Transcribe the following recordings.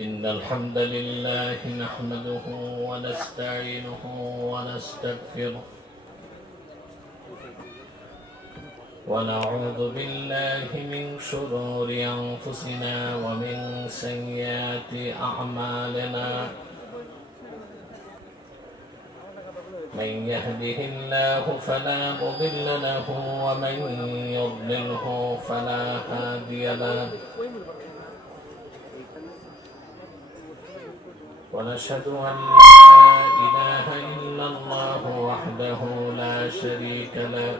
إن الحمد لله نحمده ونستعينه ونستغفره ونعوذ بالله من شرور أنفسنا ومن سيئات أعمالنا من يهده الله فلا مضل له ومن يضلله فلا هادي له ونشهد أن لا إله إلا الله وحده لا شريك له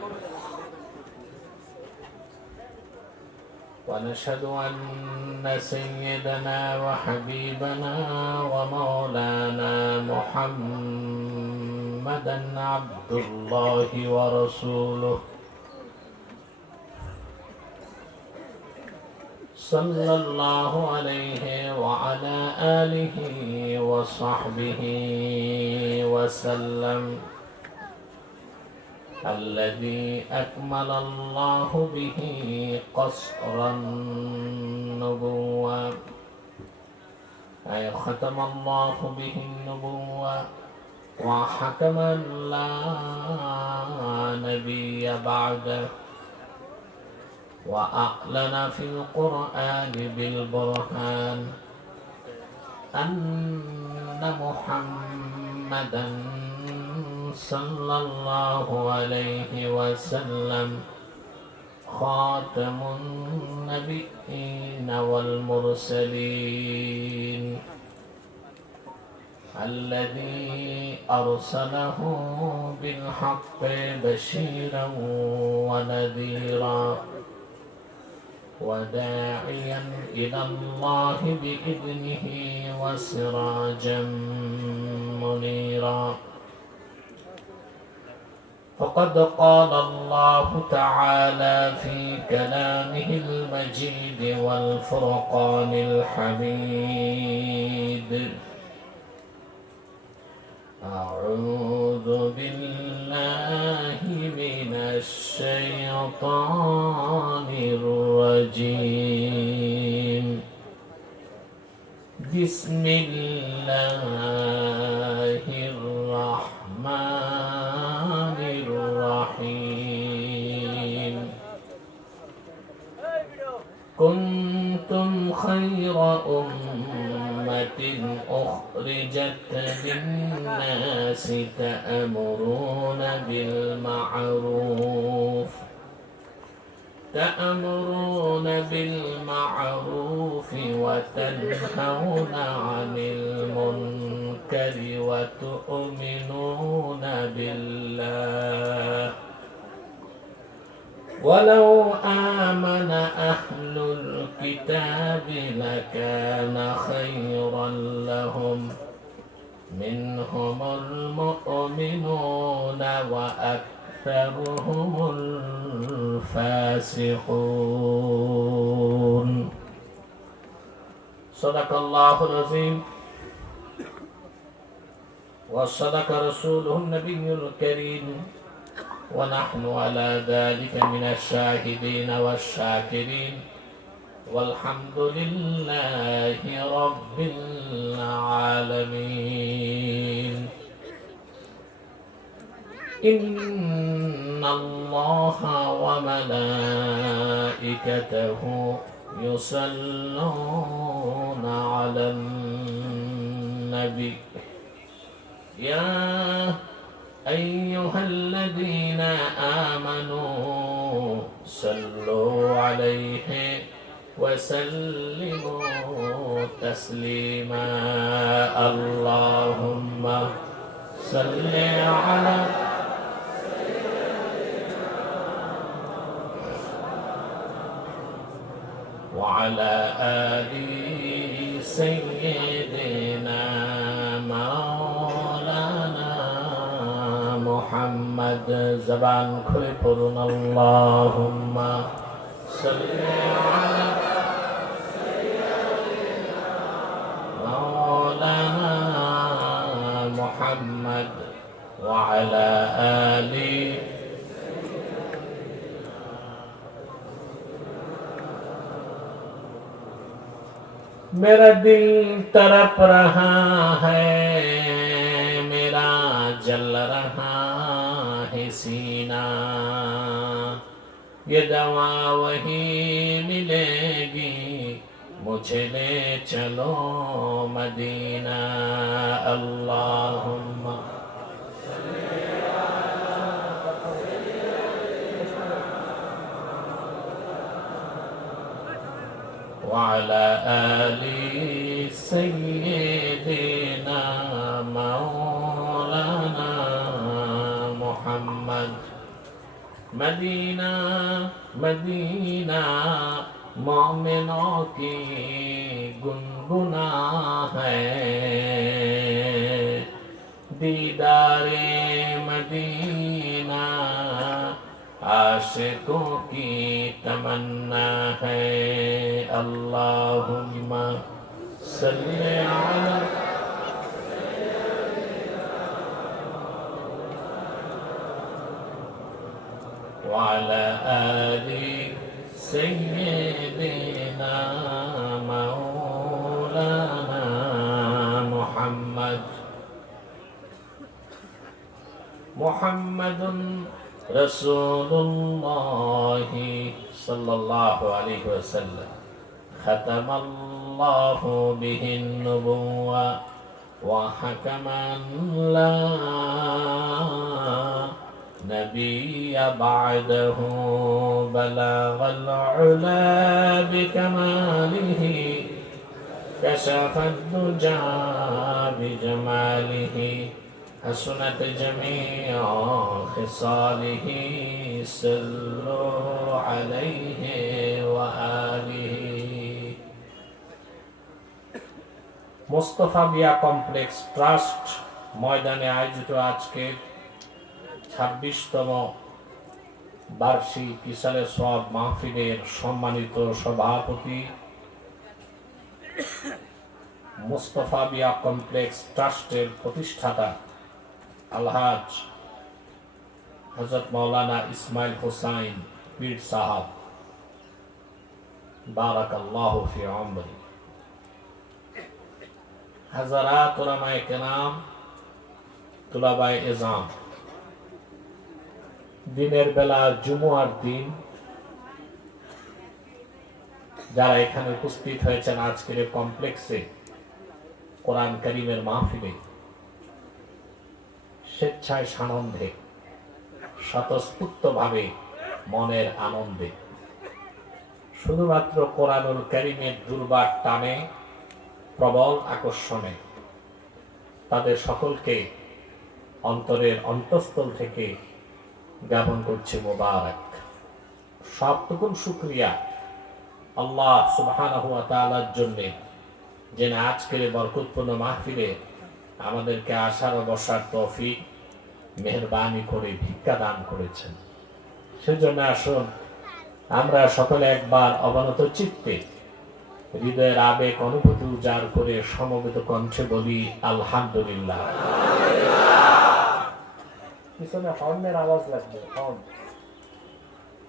ونشهد أن سيدنا وحبيبنا ومولانا محمدا عبد الله ورسوله صلى الله عليه وعلى آله وصحبه وسلم الذي أكمل الله به قصر النبوة أي ختم الله به النبوة وحكم لا نبي بعده وأعلن في القرآن بالبرهان أن محمدا صلى الله عليه وسلم خاتم النبيين والمرسلين الذي أرسله بالحق بشيرا ونذيرا وداعيا إلى الله بإذنه وسراجا منيرا فقد قال الله تعالى في كلامه المجيد والفرقان الحميد أعوذ بالله من الشيطان الرجيم بسم الله الرحمن الرحيم كنتم خير أمة أخرجت للناس تأمرون بالمعروف وتنهون عن المنكر وتؤمنون بالله ولو آمن أهل الكتاب لكان خيرا لهم منهم المؤمنون وأكثرهم الفاسقون صدق الله العظيم وصدق رسوله النبي الكريم ونحن على ذلك من الشاهدين والشاكرين والحمد لله رب العالمين إن الله وملائكته يصلون على النبي يا أيها الذين آمنوا صلوا عليه وسلموا تسليما اللهم صل على وعلى آل سيدنا محمد زبان খুলে পড়ুন اللهم صل على سيدنا مولانا محمد وعلى آل मेरा दिल तड़प रहा है, मेरा जल रहा है सीना, ये दवा वही मिलेगी, मुझे ले चलो मदीना। अल्लाहुम्मा वअला आलि सय्यिदिना मौलाना मुहम्मद। मदीना मदीना मोमिनों की गुनगुना है, दीदारे मदीना आशिकों की तमन्ना है। अल्लाहुम्मा सल्ली अला वअला आलि सय्यिदिना मौलाना मुहम्मद। मुहम्मदुन रसूलुल्लाह सल्लल्लाहु अलैहि वसल्लम खतमल्लाहु बिहिन नुबुव्वा व हकमन ला नबिय्य बअदहु बलगल उला बिकमालिहि कशफद दुजा बिजमालिहि हसनत जमीअ खिसालिहि सल्लु अलैहि व आलिहि। मुस्तफा मिया कमप्लेक्स ट्रास्ट ময়দানে আয়োজিত আজকে 26তম বার্ষিক ইসালে সওয়াব মাহফিলের সম্মানিত সভাপতি, মুস্তফা মিয়া কমপ্লেক্স ট্রাস্টের প্রতিষ্ঠাতা আলহাজ হযরত মাওলানা ইসমাইল হুসাইন পীর সাহাব, বারাকাল্লাহু ফি উমরি। হাজারাত উলামায়ে কেরাম, তুলাবায়ে ইজাম, দিনের বেলা জুমুয়ার দিন যারা এখানে উপস্থিত হয়েছেন আজকের কমপ্লেক্সে কোরআন কারীমের মাহফিলে, স্বেচ্ছায় সানন্দে স্বতঃস্ফূর্তভাবে মনের আনন্দে শুধুমাত্র কোরআনুল কারীমের দুর্বার টানে প্রবল আকর্ষণে তাদের সকলকে অন্তরের অন্তঃস্থল থেকে জ্ঞাপন করছে মোবারক। সবটুকুন শুকরিয়া আল্লাহ সুবহানাহু ওয়া তাআলার জন্য, যিনি আজকের বরকতপূর্ণ মাহফিলে আমাদেরকে আসার ও বসার তৌফিক মেহেরবানি করে ভিক্ষা দান করেছেন। সেজন্য আসুন আমরা সকলে একবার অবনত চিত্তে হৃদয়ের আবেগ অনুভূতি উজাড় করে সমবেত কণ্ঠে বলি আলহামদুলিল্লাহ। পিছনে হর্নের আওয়াজ লাগবে,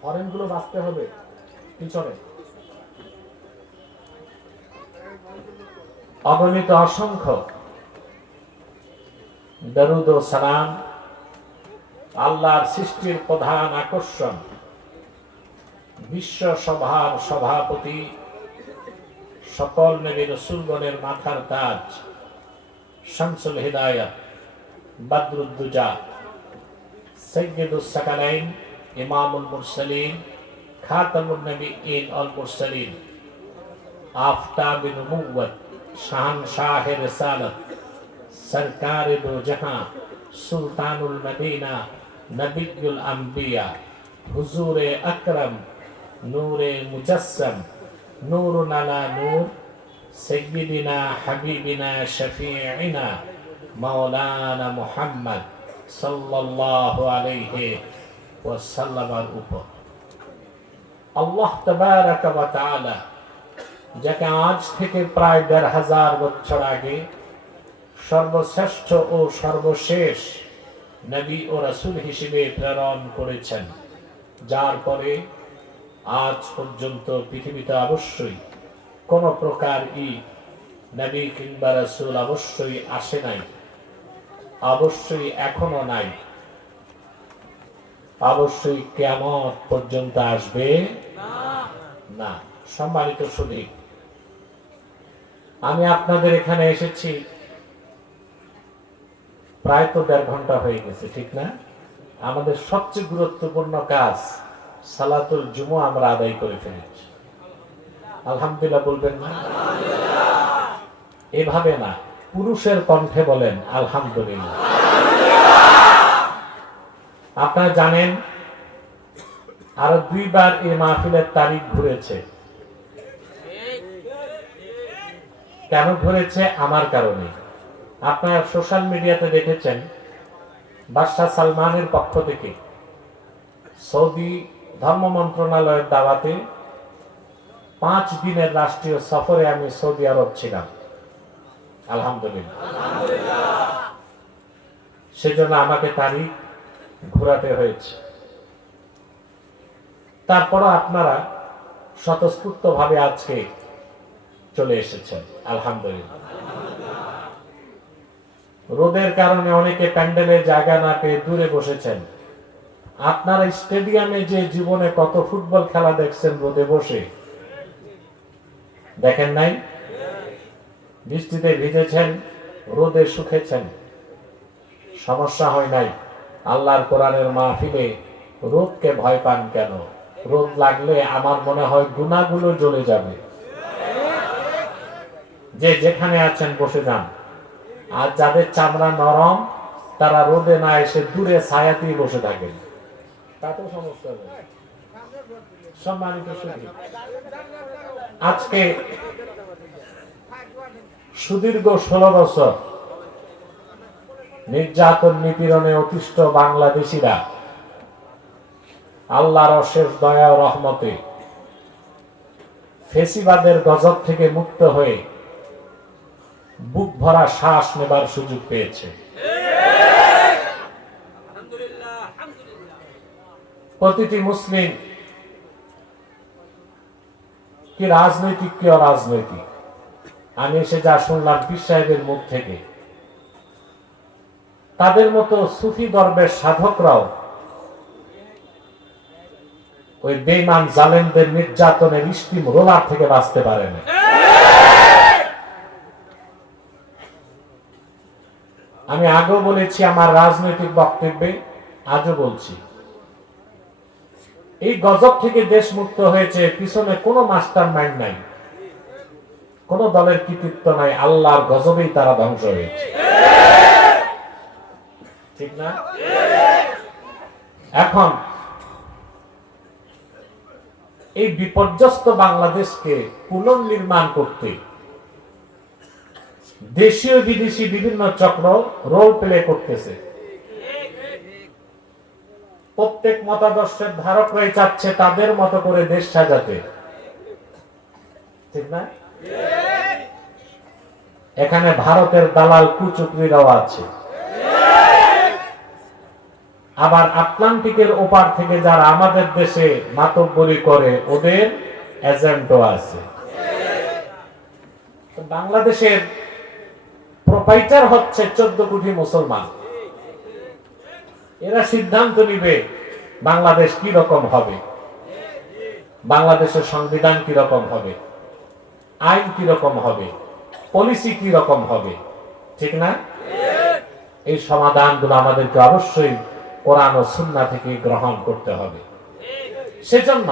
হর্নগুলো বাজতে হবে পিছনে। অগণিত অসংখ্য দরুদ ও সালাম আল্লাহর সৃষ্টির প্রধান আকর্ষণ, বিশ্ব সভার সভাপতি, সকল নবী রাসূলগণের মাথার তাজ, শামসুল হিদায়াত, বদরুদ্দুজা, সাইয়্যিদুস সাকালাইন, ইমামুল মুরসালিন, খাতামুন নবিয়্যিন ওয়াল মুরসালিন, আফতাবে নবুওয়াত, শাহনশাহে রিসালাত, সরকারে দো জাহান, সুলতানুল মদিনা, নবিয়ুল আম্বিয়া, হুজুরে আকরাম, নূরে মুজাসসাম, নূরুন আলা নূর, সাইয়্যিদিনা হাবিবিনা শফিঈনা মাওলানা মুহাম্মদ সাল্লাল্লাহু আলাইহি ওয়াসাল্লামের উপর আল্লাহ তাবারাকা ওয়া তাআলা যাকে আজ থেকে প্রায় ১৫০০ বছর আগে সর্বশ্রেষ্ঠ ও সর্বশেষ নবী ও রাসূল হিসেবে প্রেরণ করেছেন, যার পরে আজ পর্যন্ত পৃথিবীতে অবশ্যই কোন প্রকার নবী কিংবা রাসূল অবশ্যই আসে নাই, অবশ্যই এখনো নাই, অবশ্যই কিয়ামত পর্যন্ত আসবে না। সম্মানিত সুধী, আমি আপনাদের এখানে এসেছি প্রায় তো 1.5 ঘন্টা হয়ে গেছে, ঠিক না? আমাদের সবচেয়ে গুরুত্বপূর্ণ কাজ সালাতুল জুমুআ আমরা আদায় করে ফেলেছি। আলহামদুলিল্লাহ বলবেন না? এভাবে না, পুরুষের কণ্ঠে বলেন আলহামদুলিল্লাহ। আপনারা জানেন আরো 2 বার এই মাহফিলের তারিখ ঘুরেছে। কেন ঘুরেছে? আমার কারণে। আপনারা সোশ্যাল মিডিয়াতে দেখেছেন বাদশাহ সালমানের পক্ষ থেকে সৌদি ধর্ম মন্ত্রণালয়ের দাওয়াতে 5 দিনের রাষ্ট্রীয় সফরে আমি সৌদি আরব ছিলাম। আলহামদুলিল্লাহ। সেজন্য আমাকে তারিখ ঘোরাতে হয়েছে। তারপরও আপনারা স্বতঃস্ফূর্ত ভাবে আজকে চলে এসেছেন, আলহামদুলিল্লাহ। রোদের কারণে অনেকে প্যান্ডেলে জায়গা না পেয়ে দূরে বসেছেন। আপনারা স্টেডিয়ামে যে জীবনে কত ফুটবল খেলা দেখছেন রোদে বসে, দেখেন নাই? বৃষ্টিতে ভিজেছেন, রোদে শুকেছেন, সমস্যা হয় নাই। আল্লাহর কোরআনের মাহফিলে রোদকে ভয় পান কেন? রোদ লাগলে আমার মনে হয় গুনাহগুলো জ্বলে যাবে। যে যেখানে আছেন বসে যান। আর যাদের চামড়া নরম তারা রোদে না এসে দূরে ছায়াতেই বসে থাকেন, তাতেও সমস্যা নেই। সম্মানিত সুধী, আজকে সুদীর্ঘ 16 বছর নির্যাতন নিপীড়নে অতিষ্ঠ বাংলাদেশিরা আল্লাহর অশেষ দয়া ও রহমতে ফেসিবাদের গজব থেকে মুক্ত হয়ে বুক ভরা শ্বাস নেবার সুযোগ পেয়েছে। প্রতিটি মুসলিম, কি রাজনৈতিক কি অরাজনৈতিক, আমি এসে যা শুনলাম পীর সাহেবের মুখ থেকে, তাদের মতো সুফি দরবেশ সাধকরাও ওই বেঈমান জালেমদের নির্যাতনের স্টিম রোলার থেকে বাঁচতে পারে না। আমি আগেও বলেছি আমার রাজনৈতিক বক্তব্যে, আজও বলছি, এই গজব থেকে দেশ মুক্ত হয়েছে, পিছনে কোনো মাস্টার মাইন্ড নাই, কোন দলের কৃতিত্ব নাই, আল্লাহর গজবেই তারা ধ্বংস হয়েছে, ঠিক না? এখন এই বিপর্যস্ত বাংলাদেশকে পুনর্নির্মাণ করতে দেশীয় বিদেশি বিভিন্ন চক্র রোল প্লে করতেছে। প্রত্যেক মতাদর্শের ধারকরাই চাচ্ছে তাদের মতো করে দেশ সাজাতে, ঠিক না? এখানে ভারতের দালাল কুচক্রীরাও আছে, আবার আটলান্টিকের ওপার থেকে যারা আমাদের দেশে মাতব্বরি করে ওদের এজেন্টও আছে। বাংলাদেশের প্রোপাইটার হচ্ছে 14 কোটি মুসলমান। এরা সিদ্ধান্ত নিবে বাংলাদেশ কি রকম হবে, বাংলাদেশের সংবিধান কি রকম হবে, আইন কি রকম হবে, পলিসি কি রকম হবে, ঠিক না? এই সমাধানগুলো আমাদেরকে অবশ্যই কোরআন ও সুন্নাহ থেকে গ্রহণ করতে হবে। সেজন্য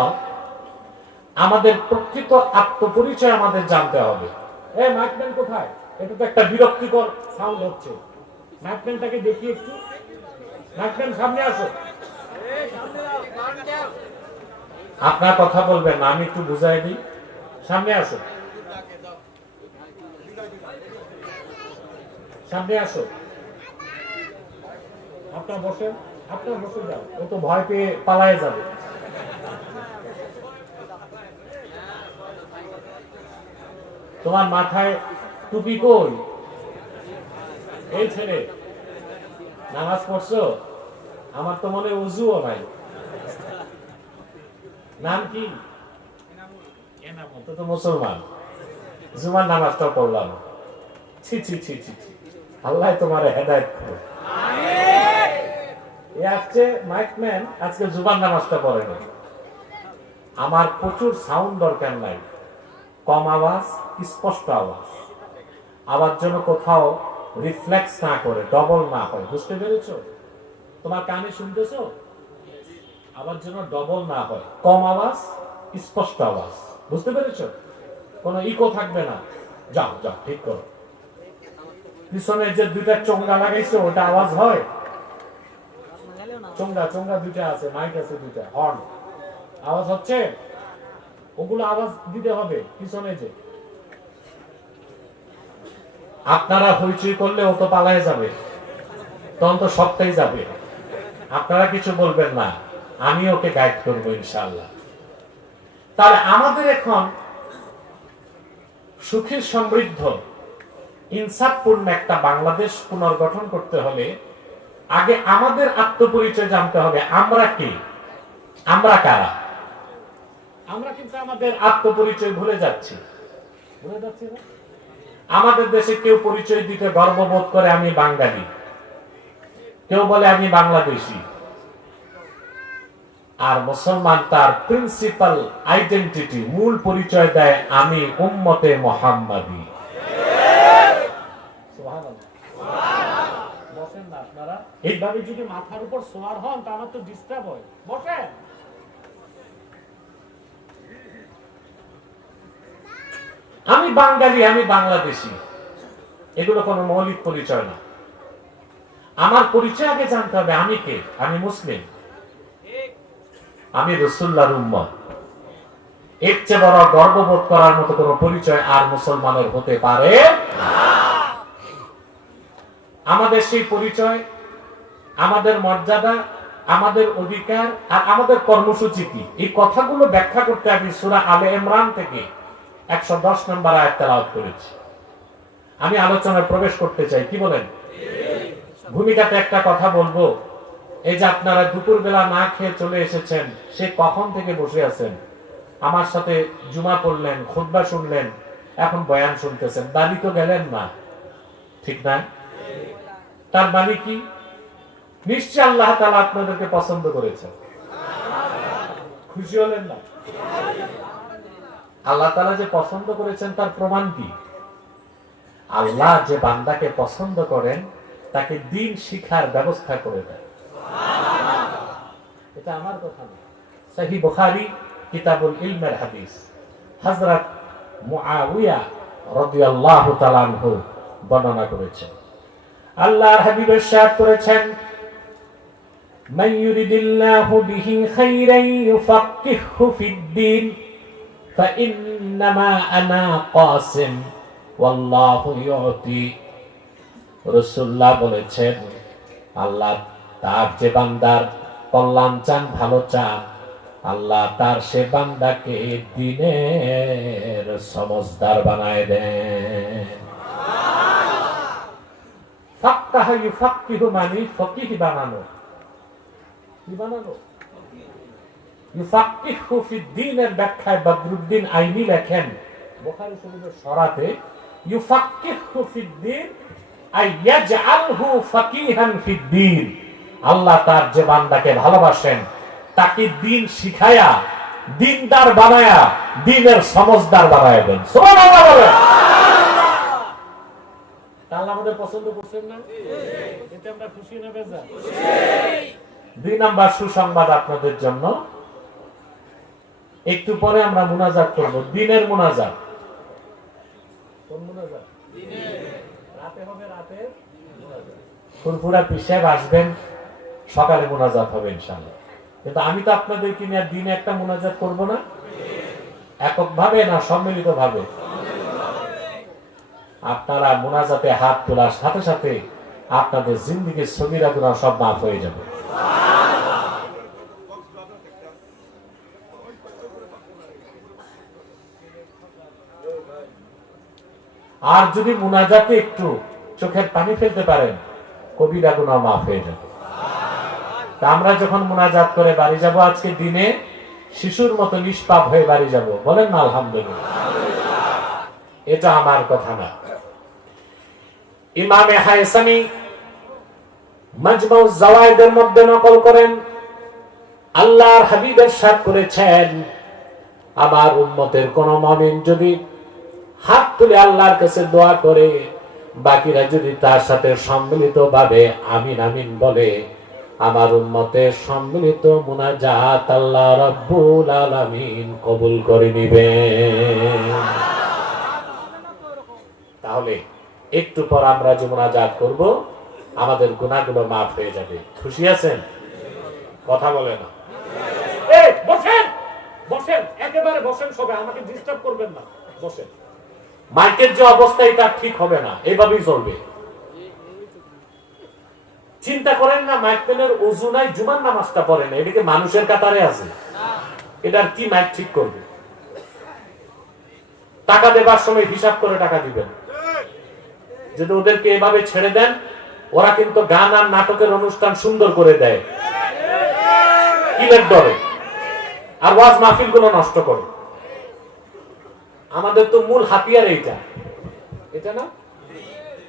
আমাদের প্রকৃত আত্মপরিচয় আমাদের জানতে হবে। মাইকম্যান কোথায়? এটা তো একটা বিরক্তিকর সাউন্ড হচ্ছে। মাইকম্যানটাকে দেখি একটু। মাইকম্যান সামনে আসো। আপনার কথা বলবেন না, আমি একটু বুঝাই দিই। সামনে আসো, সামনে আসো। আপনার বসে যাও, ও তো ভয় পেয়ে পালায়ে যাবে। তোমার মাথায় টুপি কই? এই ছেলে নামাজ পড়ছো? আমার তো মনে উজুও নাই। নাম কি? তো মুসলমান। জুমার নামাজটা পড়লাম। ছি ছি ছি ছি ছি, আল্লাহ তোমার হেদায়েত করুক। এ আসছে মাইকম্যান, আজকে জুবান নামাজটা পড়ে না। আমার প্রচুর সাউন্ড দরকার নাই, কম আওয়াজ, স্পষ্ট আওয়াজ, আওয়াজ যেন কোথাও রিফ্লেক্স না করে, ডবল না হয়। বুঝতে পেরেছো? তোমার কানে শুনতেছো? আওয়াজ যেন ডবল না হয়, কম আওয়াজ, স্পষ্ট আওয়াজ। বুঝতে পেরেছো? কোনো ইকো থাকবে না। যাও যাও, ঠিক করো। পিছনে যে দুইটা চোঙ্গা লাগাইছো, ওটা আওয়াজ হয়? চোঙ্গা চোঙ্গা দুইটা আছে, মাইক আছে দুইটা, হর্ন, আওয়াজ হচ্ছে? ওগুলো আওয়াজ দিতে হবে পিছনে। যে আপনারা হইচই করলে ও তো পালায় যাবে, তখন তো সবটাই যাবে। আপনারা কিছু বলবেন না, আমি ওকে গাইড করবো ইনশাআল্লাহ। তাহলে আমাদের এখন সুখী সমৃদ্ধ ইনসাফপূর্ণ একটা বাংলাদেশ পুনর্গঠন করতে হলে আগে আমাদের আত্মপরিচয় জানতে হবে। আমরা কি, আমরা কারা? আমরা কিন্তু আমাদের আত্মপরিচয় ভুলে যাচ্ছি না? আমাদের দেশে কেউ পরিচয় দিতে গর্ববোধ করে আমি বাঙালি, কেউ বলে আমি বাংলাদেশি। আর মুসলমান তার প্রিন্সিপাল আইডেন্টিটি, মূল পরিচয় দেয় আমি উম্মতে মুহাম্মাদি। বসেন না আপনারা, এইভাবে যদি মাথার উপর সোয়ার হন তা আমার তো ডিস্টার্ব হয়। বসেন। আমি বাঙালি, আমি বাংলাদেশি, এগুলো কোনো মৌলিক পরিচয় না। আমার পরিচয় আগে জানতে হবে, আমি কে? আমি মুসলিম, আমি রাসূলুল্লাহর উম্মত। এর চেয়ে বড় গর্ববোধ করার মতো কোনো পরিচয় আর মুসলমানের হতে পারে না। আমাদের সেই পরিচয়, আমাদের মর্যাদা, আমাদের অধিকার আর আমাদের কর্মসূচি কি, এই কথাগুলো ব্যাখ্যা করতে আমি সূরা আলে ইমরান থেকে 110 নম্বর আয়াত তেলাওয়াত করেছি। আমি আলোচনায় প্রবেশ করতে চাই, কি বলেন? ভূমিকাতে একটা কথা বলবো। এই যে আপনারা দুপুর বেলা না খেয়ে চলে এসেছেন, সে কখন থেকে বসে আছেন, আমার সাথে জুমা পড়লেন, খুতবা শুনলেন, এখন বয়ান শুনতেছেন, বাড়ি তো গেলেন না, ঠিক না? তার মানে কি? নিশ্চয় আল্লাহ তাআলা আপনাদেরকে পছন্দ করেছেন। খুশি হলেন না? আল্লাহ তাআলা যে পছন্দ করেছেন তার প্রমাণ কি? আল্লাহ যে বান্দাকে পছন্দ করেন তাকে দ্বীন শিক্ষার ব্যবস্থা করে দেন। এটা আমার কথা না, সহিহ বুখারী কিতাবুল ইলমের হাদিস। হযরত মুআবিয়া রাদিয়াল্লাহু তাআলা আনহু বর্ণনা করেছেন, আল্লাহর হাবিব ইরশাদ করেছেন, মান ইউরিদিল্লাহু বিহি খাইরান ইউফাক্কিহু ফিদ-দ্বীন ফাইন্নামা আনা কাসিম ওয়াল্লাহু ইউতি। রাসূলুল্লাহ বলেছেন, আল্লাহ তার যে বান্দার কল্যাণ চান, ভালো চান, আল্লাহ তার সে বান্দাকে দ্বীনের সমজদার বানায় দেন। ফাক্কাহা ইউফাক্কিহু মানে ফকিহ বানানো। কি বানানো? ইউফাক্কিহু ফিদ-দ্বীনের ব্যাখ্যায় বদরুদ্দিন আইনি লেখেন বুখারী শরীফের শরাতে, ইউফাক্কিহু ফিদ-দ্বীন আই ইয়াজআলহু ফাকিহান ফিদ-দ্বীন। আল্লাহ তার যে বান্দাকে ভালোবাসেন তাকে দ্বীন শিখায়া, দ্বীনদার বানায়া, দ্বীনের সমজদার বানায় দেন। সুবহানাল্লাহ বলেন। আল্লাহ আমাদের পছন্দ করছেন না? এতে আমরা খুশি না বেজার? দুই নাম্বার সুসংবাদ আপনাদের জন্য, একটু পরে আমরা মুনাজাত করব, দ্বীনের মুনাজাত। কোন মুনাজাত? রাতে হবে, রাতে ফুরফুরা পিসাব আসবেন, সকালে মুনাজাত হবে ইনশাআল্লাহ। কিন্তু আমি তো আপনাদেরকে নিয়ে দিনে একটা মুনাজাত করব না, এককভাবে না সম্মিলিত ভাবে। আপনারা মুনাজাতে হাত তোলার সাথে সাথে আপনাদের জিন্দেগির সগীরা গুনাহ সব মাফ হয়ে যাবে। আর যদি মুনাজাতে একটু চোখের পানি ফেলতে পারেন, কবিরা গুনাহ মাফ হয়ে যাবে। আমরা যখন মুনাজাত করে বাড়ি যাব, আজকে দিনে শিশুর মতো নিষ্পাপ হয়ে বাড়ি যাব, বলেন না আলহামদুলিল্লাহ? এটা আমার কথা না, ইমামে হায়সামি মাজমাউজ জাওয়ায়েদের মধ্যে নকল করেন, আল্লাহর হাবিব ইরশাদ করেছেন, আমার উম্মতের কোন মুমিন যদি হাত তুলে আল্লাহর কাছে দোয়া করে, বাকিরা যদি তার সাথে সম্মিলিতভাবে আমিন আমিন বলে, আমার উম্মতের সম্মিলিত মুনাজাত আল্লাহ রাব্বুল আলামিন কবুল করে নেবেন। তাহলে একটু পর আমরা যে মুনাজাত করব, আমাদের গুনাহগুলো মাফ হয়ে যাবে। খুশি আছেন? কথা বলে না। এই বসেন, বসেন, একেবারে বসেন, সবাই আমাকে ডিস্টার্ব করবেন না, বসেন। মাইকের যে অবস্থা, এটা ঠিক হবে না, এইভাবেই চলবে। চিন্তা করেন না, মাইক পেনের ওযু নাই, জুমার নামাজটা পড়েন, এদিকে মানুষের কাতারে আছে, এটার কি মাইক ঠিক করবে? টাকা দেবার সময় হিসাব করে টাকা দিবেন। যদি ওদেরকে এভাবে ছেড়ে দেন, ওরা কিন্তু গান আর নাটকের অনুষ্ঠান সুন্দর করে দেয়, কিলের ডরে, আর ওয়াজ মাহফিল গুলো নষ্ট করে। আমাদের তো মূল হাতিয়ার এইটা, এটা না,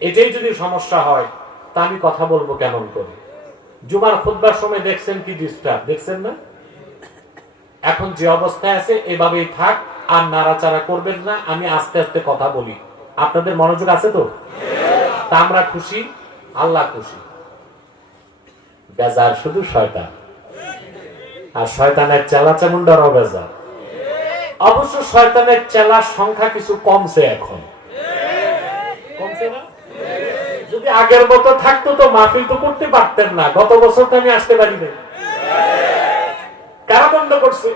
এটাই যদি সমস্যা হয়, তা আমি কথা বলবো কেমন করে? জুমার খুতবার সময় দেখছেন কি ডিস্টার্ব, দেখছেন না? এখন যে অবস্থায় আছে এভাবেই থাক, আর নাড়াচাড়া করবেন না। আমি আস্তে আস্তে কথা বলি, আপনাদের মনোযোগ আছে তো? তা আমরা খুশি, আল্লাহ খুশি। বেজার শুধু শয়তান, আর শয়তানের চেলা চামুন্ডারও বেজার। অবশ্য শয়তানের চেলার সংখ্যা কিছু কমছে, এখন কমছে না? যদি আগের মতো থাকতো তো মাহফিল তো করতে পারতেন না। গত বছর তো আমি আসতে পারি না। কারা বন্ধ করছে?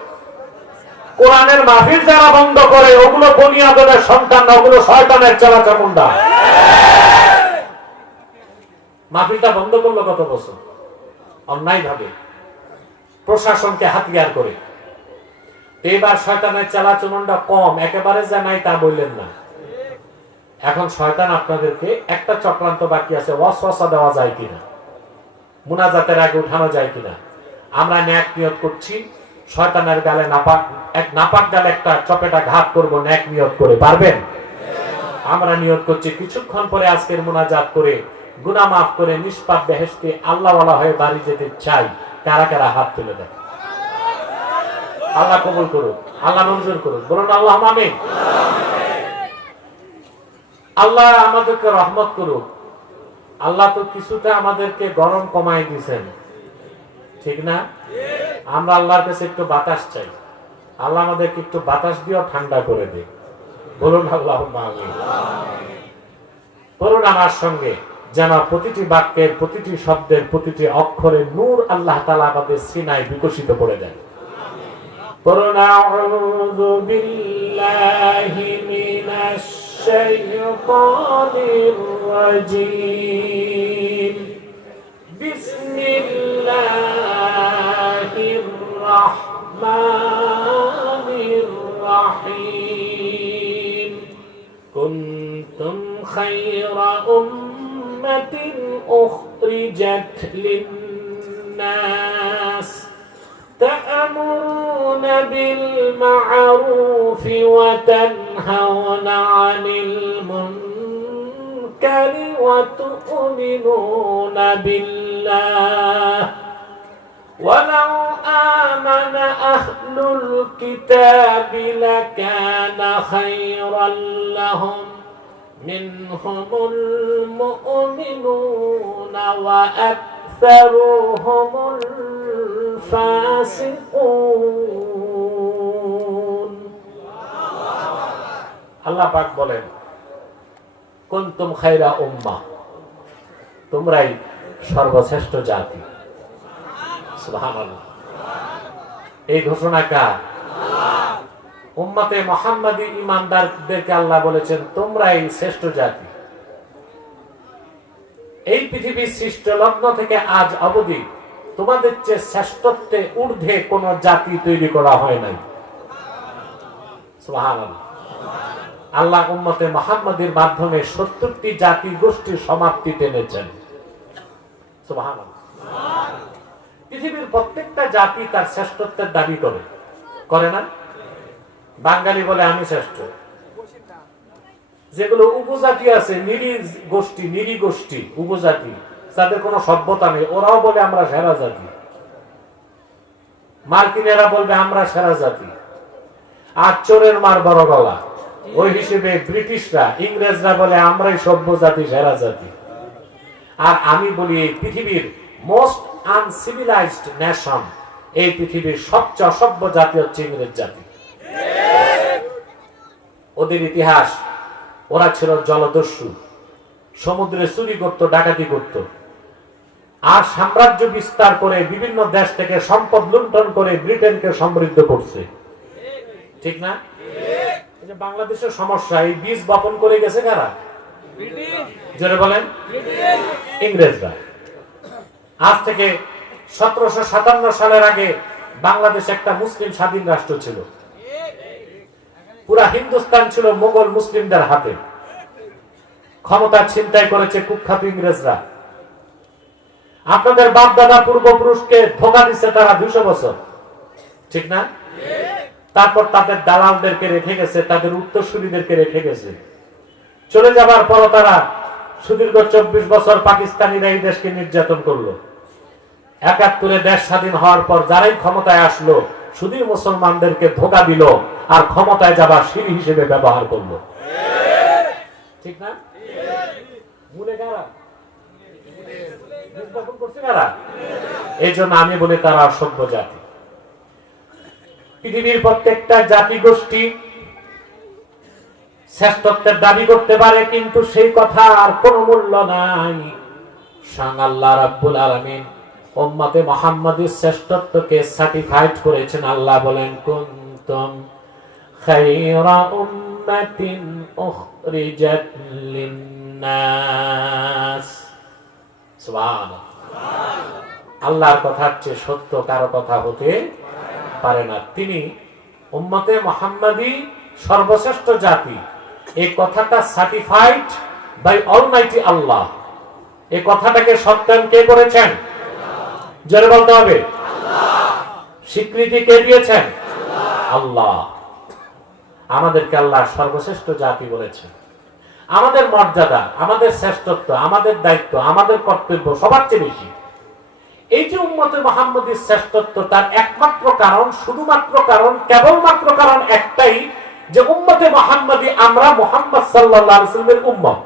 কোরআনের মাহফিল যারা বন্ধ করে, ওগুলো বনি আদমের সন্তান না, ওগুলো শয়তানের চেলা চামুন্ডা। মাহফিলটা বন্ধ করলো গত বছর অন্যায় ভাবে, প্রশাসনকে হাতিয়ার করে। এবার শয়তানের চেলা চামুন্ডা কম, একেবারে যা নাই তা বললেন না। এখন শয়তান আপনাদেরকে একটা চক্রান্ত বাকি আছে, ওয়াসওয়াসা দেওয়া যায় কিনা, মুনাজাতের আগে উঠানো যায় কিনা। আমরা ন্যাক নিয়ত করছি, শয়তানের গালে নাপাক গালে একটা চপেটা ঘাত করব, ন্যাক নিয়ত করে। পারবেন? আমরা নিয়ত করছি কিছুক্ষণ পরে আজকের মুনাজাত করে গুনাহ মাফ করে নিষ্পাপ বেহেশতে আল্লাহওয়ালা হয়ে বাড়ি যেতে চাই। কারা কারা হাত তুলে দেন? আল্লাহ কবুল করুন, আল্লাহ মঞ্জুর করুন, বলুন আল্লাহুম্মা আমিন। আল্লাহ আমাদেরকে রহমত করুক। আল্লাহ তো কিছুটা আমাদেরকে গরম কমাই দিয়েছেন, ঠিক না? আমরা আল্লাহর কাছে একটু বাতাস চাই, আল্লাহ আমাদেরকে একটু বাতাস দিয়েও ঠান্ডা করে দিক। বলুন আল্লাহুম্মা আমিন। বলুন আমার সঙ্গে, যেন প্রতিটি বাক্যের, প্রতিটি শব্দের, প্রতিটি অক্ষরে নূর আল্লাহ তাআলা আমাদের সিনায় বিকশিত করে দেন। বলুন আউযু বিল্লাহি মিনাশ শাইতানির রাজীম। বিসমিল্লাহির রাহমানির রাহিম। কুনতুম খায়রা উম্মাতিন উখরিজাত লিন-নাস تأمرون بالمعروف وتنهون عن المنكر وتؤمنون بالله ولو آمن أهل الكتاب لكان خيرا لهم منهم المؤمنون وأكثرهم الفاسقون। আল্লাহ পাক বলেন, কুনতুম খায়রা উম্মাহ, তোমরাই সর্বশ্রেষ্ঠ জাতি। সুবহানাল্লাহ। এই ঘোষণা কার? উম্মতে মুহাম্মাদী ঈমানদারদেরকে আল্লাহ বলেছেন, তোমরাই শ্রেষ্ঠ জাতি। এই পৃথিবীর সৃষ্ট লগ্ন থেকে আজ অবধি তোমাদের চেয়ে শ্রেষ্ঠত্বে ঊর্ধ্বে কোন জাতি তৈরি করা হয় নাই। সুবহানাল্লাহ। আল্লাহ উম্মতে মুহাম্মাদীর মাধ্যমে ৭০টি জাতি গোষ্ঠীর সমাপ্তি টেনেছেন। সুবহানাল্লাহ। পৃথিবীর প্রত্যেকটা জাতি তার শ্রেষ্ঠত্বের দাবি করে না? বাঙালি বলে আমি শ্রেষ্ঠ, যেগুলো উপজাতি আছে, নিরি গোষ্ঠী উপজাতি, তাদের কোনো সভ্যতা নেই, ওরাও বলে আমরা সেরা জাতি। মার্কিনেরা বলবে আমরা সেরা জাতি। আর চোরের মার বড় গলা, ওই হিসেবে ব্রিটিশরা, ইংরেজরা বলে আমরাই সভ্য জাতি, সেরা জাতি। আর আমি বলি এই পৃথিবীর মোস্ট আনসিভিলাইজড নেশন, এই পৃথিবীর সবচেয়ে অসভ্য জাতি হচ্ছে ইংরেজ জাতি। ওদের ইতিহাস, ওরা ছিল জলদস্যু, সমুদ্রে চুরি করত, ডাকাতি করত, আর সাম্রাজ্য বিস্তার করে বিভিন্ন দেশ থেকে সম্পদ লুণ্ঠন করে ব্রিটেনকে সমৃদ্ধ করছে। ঠিক না? এই যে বাংলাদেশের সমস্যা, এই বীজ বপন করে গেছে কারা? জোরে বলেন, ইংরেজরা। আজ থেকে 1757 সালের আগে বাংলাদেশ একটা মুসলিম স্বাধীন রাষ্ট্র ছিল। পুরা হিন্দুস্তান ছিল মোগল মুসলিমদের হাতে। ক্ষমতা ছিনতাই করেছে কুখ্যাত ইংরেজরা। আপনাদের বাপ দাদা পূর্বপুরুষকে ধোঁকা দিচ্ছে তারা 200 বছর। ঠিক না? তারপর তাদের দালালদেরকে রেখে গেছে, তাদের উত্তরসূরিদেরকে রেখে গেছে। চলে যাবার পর তারা সুদীর্ঘ 24 বছর পাকিস্তানিরা এই দেশকে নির্যাতন করলো। 71-এ দেশ স্বাধীন হওয়ার পর যারাই ক্ষমতায় আসলো, শুধু মুসলমানদেরকে ধোঁকা দিল আর ক্ষমতায় যাবার সিঁড়ি হিসেবে ব্যবহার করলো। ঠিক না? মূলে কারা? এই জন্য আমি বলি তারা অসভ্য জাতি। পৃথিবীর প্রত্যেকটা জাতি গোষ্ঠী শ্রেষ্ঠত্বের দাবি করতে পারে, কিন্তু সেই কথা আর কোনো মূল্য নাই। স্বয়ং আল্লাহ রাব্বুল আলামিন উম্মতে মুহাম্মাদের শ্রেষ্ঠত্বকে সার্টিফাইড করেছেন। আল্লাহ বলেন, কুনতুম খায়রা উম্মাতিন উখরিজাত লিন-নাস। সুবহানাল্লাহ। আল্লাহর কথার চেয়ে সত্য কারো কথা হতে পারে না। তিনি উম্মতে মুহাম্মাদি সর্বশ্রেষ্ঠ জাতি, এই কথাটা সার্টিফাইড বাই অলমাইটি আল্লাহ। এই কথাটাকে সত্যায়ন কে করেছেন? জোরে বলতে হবে, স্বীকৃতি কে দিয়েছেন? আল্লাহ। আমাদেরকে আল্লাহ সর্বশ্রেষ্ঠ জাতি বলেছেন। আমাদের মর্যাদা, আমাদের শ্রেষ্ঠত্ব, আমাদের দায়িত্ব, আমাদের কর্তব্য সবার চেয়ে বেশি। এই যে উম্মতে মুহাম্মাদির শ্রেষ্ঠত্ব, তার একমাত্র কারণ, শুধুমাত্র কারণ, কেবলমাত্র কারণ একটাই, যে উম্মতে মুহাম্মাদি আমরা মুহাম্মদ সাল্লাল্লাহু আলাইহি ওয়াসাল্লামের উম্মত।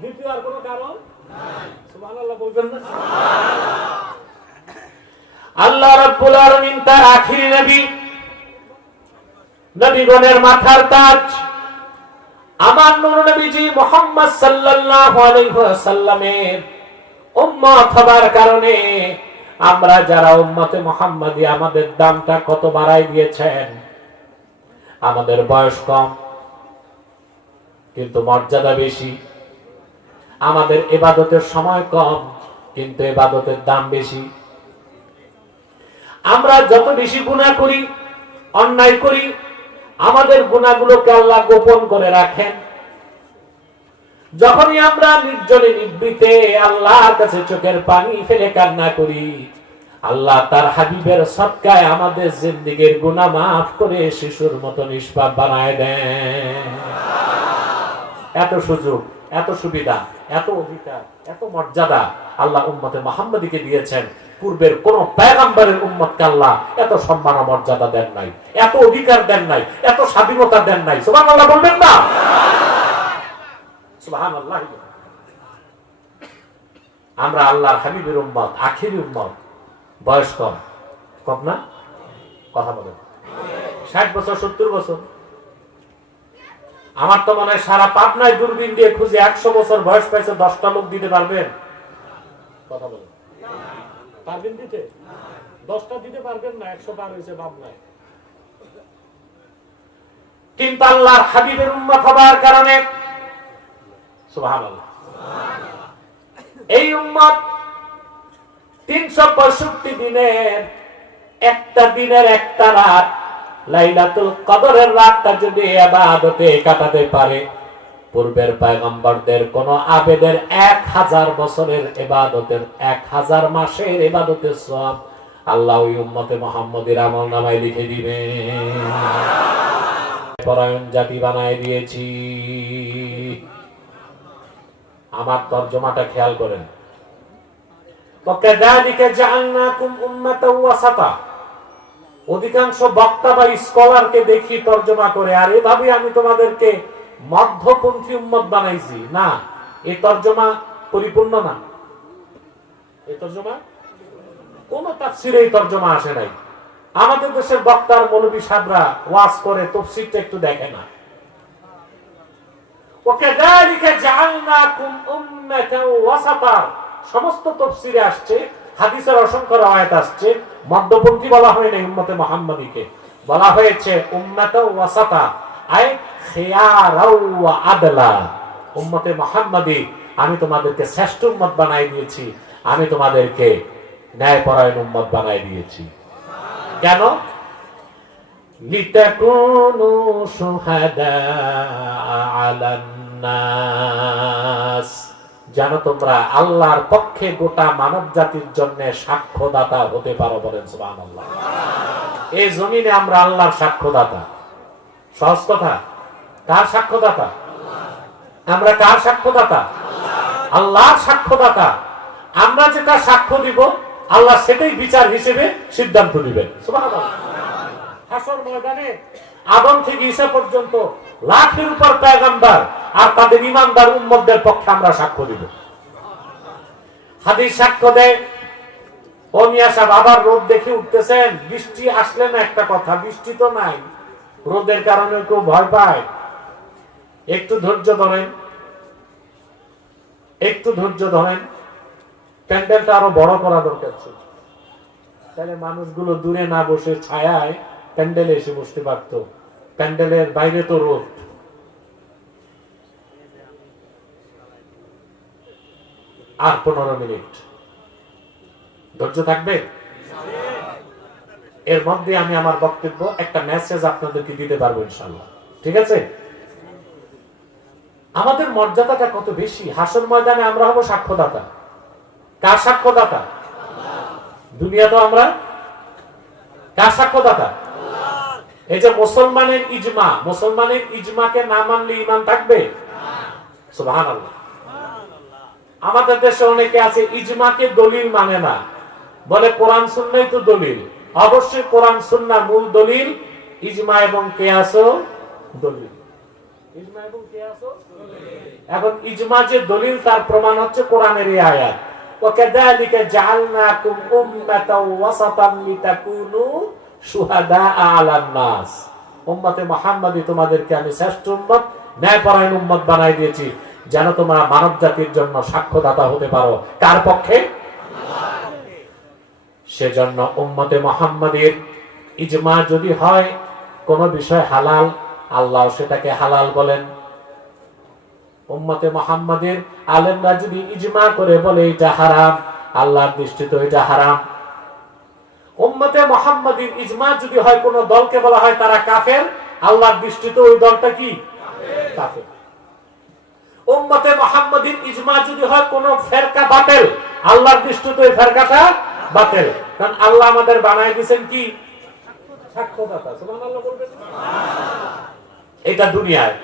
দ্বিতীয় আর কোনো কারণ নাই। সুবহানাল্লাহ বলবেন না? আল্লাহ রাব্বুল আলামিন তার আখিরি নবী, নবীগণের মাথার তাজ আমার নূর নবীজি মুহাম্মদ সাল্লাল্লাহু আলাইহি ওয়াসাল্লামের উম্মত হবার কারণে আমরা যারা উম্মতে মুহাম্মাদি, আমাদের দামটা কত বাড়াই দিয়েছেন। আমাদের বয়স কম কিন্তু মর্যাদা বেশি, আমাদের ইবাদতের সময় কম কিন্তু ইবাদতের দাম বেশি। আমরা যত বেশি গুনাহ করি, অন্যায় করি, আমাদের গুনাহগুলোকে আল্লাহ গোপন করে রাখেন। যখনই আমরা নির্জনে নিভৃতে আল্লাহর কাছে চোখের পানি ফেলে কান্না করি, আল্লাহ তার হাবিবের সদকায় আমাদের জিন্দেগীর গুনাহ মাফ করে শিশুর মতো নিষ্পাপ বানায় দেন। এত সুযোগ, এত সুবিধা, এত অধিকার, এত মর্যাদা আল্লাহ উম্মতে মুহাম্মাদিকে দিয়েছেন। পূর্বের কোন পয়গম্বরের উম্মতকে আল্লাহ এত সম্মান ও মর্যাদা দেন নাই, এত অধিকার দেন নাই, এত স্বাধীনতা দেন নাই। সুবহানাল্লাহ বলবেন না? সুবহানাল্লাহ। আমরা আল্লাহর হাবিবের উম্মত, আখিরি উম্মত। বয়স কম, কম না? কথা বলেন। 60 বছর, 70 বছর। আমার তো মনে হয় সারা পাবনায় দূরবীন দিয়ে খুঁজে 100 বছর বয়স পাইছে 10টা লোক দিতে পারবেন? কথা বলেন, পারবেন দিতে? 10টা দিতে পারবেন না, 100 পার হয়েছে পাবনায়। কিন্তু আল্লাহর হাবিবের উম্মত হবার কারণে সুবহানাল্লাহ, এই উম্মত 365 দিনের একটা দিনের একটা রাত, লাইলাতুল কদরের রাতটা যদি ইবাদতে কাটাতে পারে, পূর্বের পয়গম্বরদের কোন আবেদের 1000 বছরের ইবাদতের, 1000 মাসের ইবাদতের সওয়াব আল্লাহ ওই উম্মতে মুহাম্মাদির আমলনামায় লিখে দিবেন। পরায়ণ জাতি বানায় দিয়েছি। আমার তর্জমাটা খেয়াল করেন, ওয়াকাযালিকা জাআলনাকুম উম্মাতাও ওয়াসাতা। অধিকাংশ বক্তা বা স্কলারকে দেখি তর্জমা করে, আর এভাবে আমি তোমাদেরকে মধ্যপন্থী উম্মত বানাইছি। না, এই তর্জমা পরিপূর্ণ না। এই তর্জমা কোন তাফসিরে এই তর্জমা আসে নাই। আমাদের দেশের বক্তার মৌলবী সাহেবরা ওয়াজ করে, তাফসীরটা একটু দেখে না। ওয়াকাযালিকা জাআলনাকুম উম্মাতাও ওয়াসাতা সমস্ত তাফসীরে আসছে, হাদিসের অসংখ্য রাওয়ায়াত আসছে। মধ্যপন্থী বলা হয় না, উম্মতে মুহাম্মাদীকে বলা হয়েছে উম্মাতাও ওয়াসাতা, আই খিয়ারাও ওয়া আদলা। উম্মতে মুহাম্মাদী আমি তোমাদেরকে শ্রেষ্ঠ উম্মত বানাই দিয়েছি, আমি তোমাদেরকে ন্যায়পরায়ণ উম্মত বানাই দিয়েছি। কেন? লিতাকুনু শুহাদা আলান নাস, যেন তোমরা আল্লাহর পক্ষে গোটা মানব জাতির জন্য সাক্ষ্যদাতা হতে পারো। বলেন সুবহানাল্লাহ। এই জমিনে আমরা আল্লাহর সাক্ষ্যদাতা। সহজ কথা, কার সাক্ষ্যদাতা? আমরা কার সাক্ষ্যদাতা? আল্লাহর সাক্ষ্যদাতা। আমরা যেটা সাক্ষ্য দিব, আল্লাহ সেটাই বিচার হিসেবে সিদ্ধান্ত দিবেন। সুবহানাল্লাহ। হাসর ময়দানে আদম থেকে ঈসা পর্যন্ত লাখের উপর পয়গম্বর আর তাদের ঈমানদার উম্মতদের পক্ষে আমরা সাক্ষ্য দিব। হাদিস সাক্ষ্য দেয়, ও মিয়া সাহেব আবার রোদ দেখে উঠতেছেন, বৃষ্টি আসলে না একটা কথা, বৃষ্টি তো নাই, রোদের কারণে কেউ ভয় পায়। একটু ধৈর্য ধরেন, একটু ধৈর্য ধরেন। প্যান্ডেলটা আরো বড় করা দরকার ছিল, তাহলে মানুষগুলো দূরে না বসে ছায়ায় প্যান্ডেলে এসে বসতে পারত। প্যান্ডেলের বাইরে তো রোদ। আর 15 মিনিট ধৈর্য থাকবে। এর মধ্যে আমি আমার বক্তব্য একটা মেসেজ আপনাদেরকে দিতে পারবো ইনশাআল্লাহ। ঠিক আছে? আমাদের মর্যাদাটা কত বেশি। হাসর ময়দানে আমরা হব সাক্ষ্যদাতা। কার সাক্ষ্যদাতা? দুনিয়া তো আমরা কার সাক্ষ্যদাতা? এই যে মুসলমানের ইজমা, মুসলমানের ইজমাকে না মানলে ঈমান থাকবে? সুবহানাল্লাহ। আমাদের দেশে অনেকে আছে ইজমাকে দলিল মানে না, বলে কোরআন সুন্নাহই তো দলিল। অবশ্যই কোরআন সুন্নাহ মূল দলিল, ইজমা এবং কিয়াসও দলিল। ইজমা এবং কিয়াসও দলিল। এখন ইজমা যে দলিল তার প্রমাণ হচ্ছে কোরআনের এই আয়াত, ওয়াকাযালিকা জাআলনাকুম উম্মাতাও ওয়াসাতান লিতাকুনু শুহাদাআ আলান নাস। উম্মতে মুহাম্মাদী তোমাদেরকে আমি শ্রেষ্ঠ উম্মত, ন্যায়পরায়ণ উম্মত বানাই দিয়েছি, যেন তোমরা মানব জাতির জন্য সাক্ষ্যদাতা হতে পারো। কার পক্ষে? সেজন্য উম্মতে মুহাম্মাদীর ইজমা যদি হয় কোন বিষয় হালাল, আল্লাহ সেটাকে হালাল বলেন। উম্মতে মুহাম্মাদীর আলেমরা যদি ইজমা করে বলে এটা হারাম, আল্লাহর দৃষ্টিতে এটা হারাম। উম্মতে মুহাম্মাদীর ইজমা যদি হয় কোন দলকে বলা হয় তারা কাফের, আল্লাহর দৃষ্টিতে ওই দলটা কি? কাফের। উম্মতে মুহাম্মাদীর ইজমা যদি হয় কোন ফেরকা বাতিল, আল্লাহর দৃষ্টিতে ওই ফেরকাটা বাতিল। কারণ আল্লাহ আমাদের বানায় দিয়েছেন কি? সাক্ষ্যদাতা। সুবহানাল্লাহ বলবেন। এটা দুনিয়ায়।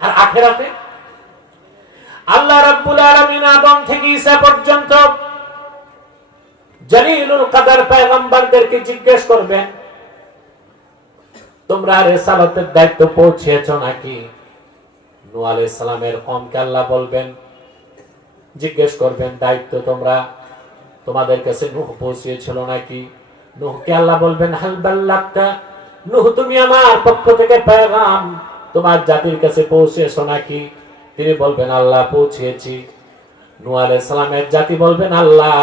আর আখিরাতে আল্লাহ রাব্বুল আলামিন আদম থেকে ঈসা পর্যন্ত জলিলুল কদর পয়গম্বরদেরকে জিজ্ঞেস করবেন, তোমরা রিসালাতের দায়িত্ব পৌঁছেছো নাকি? নূহ আলাইহিস সালামের কওমকে আল্লাহ বলবেন, জিজ্ঞেস করবেন দায়িত্ব তোমরা তোমাদের কাছে নূহ পৌঁছেছিল নাকি? নূহকে আল্লাহ বলবেন হাল বাল্লাগতা, নূহ তুমি আমার পক্ষ থেকে পেগাম তোমার জাতির কাছে পৌঁছেছো নাকি? তিনি বলবেন আল্লাহ পৌঁছেছি। নূহ আলাইহিস সালামের জাতি বলবেন আল্লাহ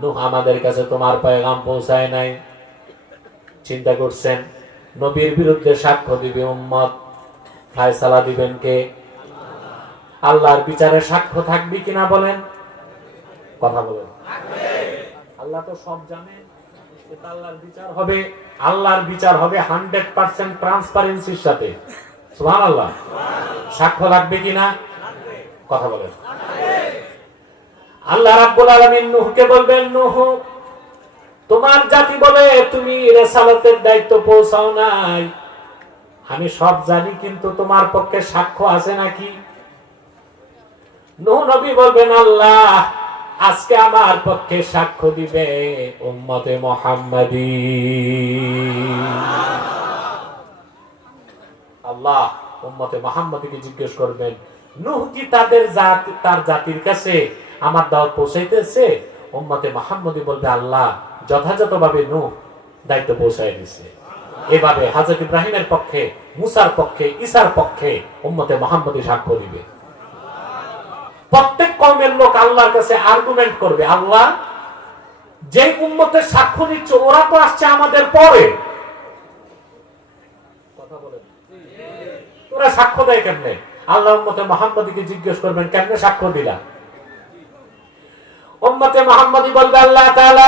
নূহ আমাদের কাছে তোমার পেগাম পৌঁছায় নাই। চিন্তা করছেন, নবীর বিরুদ্ধে সাক্ষ্য দিবে উম্মত, ফায়সালা দিবেন কে? আল্লাহর বিচারে সাক্ষ্য থাকবে কিনা বলেন? কথা বলেন। আল্লাহ তো সব জানেন, আল্লাহর বিচার হবে, আল্লাহর বিচার হবে 100% ট্রান্সপারেন্সির সাথে। সুবহানাল্লাহ। সাক্ষ্য লাগবে কিনা? কথা বলেন। আল্লাহ রাব্বুল আলামিন নূহকে বলবেন, নূহ তোমার জাতি বলে তুমি রিসালাতের দায়িত্ব পৌঁছাও নাই, আমি সব জানি, কিন্তু তোমার পক্ষে সাক্ষ্য আছে নাকি? নূহ নবী বলবেন, আল্লাহ আজকে আমার পক্ষে সাক্ষ্য দিবে উম্মতে মুহাম্মাদী। আল্লাহ উম্মতে মুহাম্মাদীকে জিজ্ঞেস করবেন, নূহ কি তার জাতির কাছে আমার দাওয়াত পৌঁছাইতেছে? উম্মতে মুহাম্মাদী বলবে, আল্লাহ যথাযথভাবে নূহ দায়িত্ব পৌঁছায় দিয়েছে। এভাবে হযরত ইব্রাহিমের পক্ষে, মুসার পক্ষে, ঈসার পক্ষে উম্মতে মুহাম্মাদী সাক্ষ্য দিবে। প্রত্যেক কওমের লোক আল্লাহর কাছে আর্গুমেন্ট করবে, আল্লাহ যে উম্মতের সাক্ষ্য নিচ্ছে ওরা তো আসছে আমাদের পরে, কথা বলেন ওরা সাক্ষ্য দেয় কেমনে? আল্লাহ উম্মতে মুহাম্মাদীকে জিজ্ঞেস করবেন, কেমনে সাক্ষ্য দিলা? উম্মতে মুহাম্মাদী বলবে, আল্লাহ তাআলা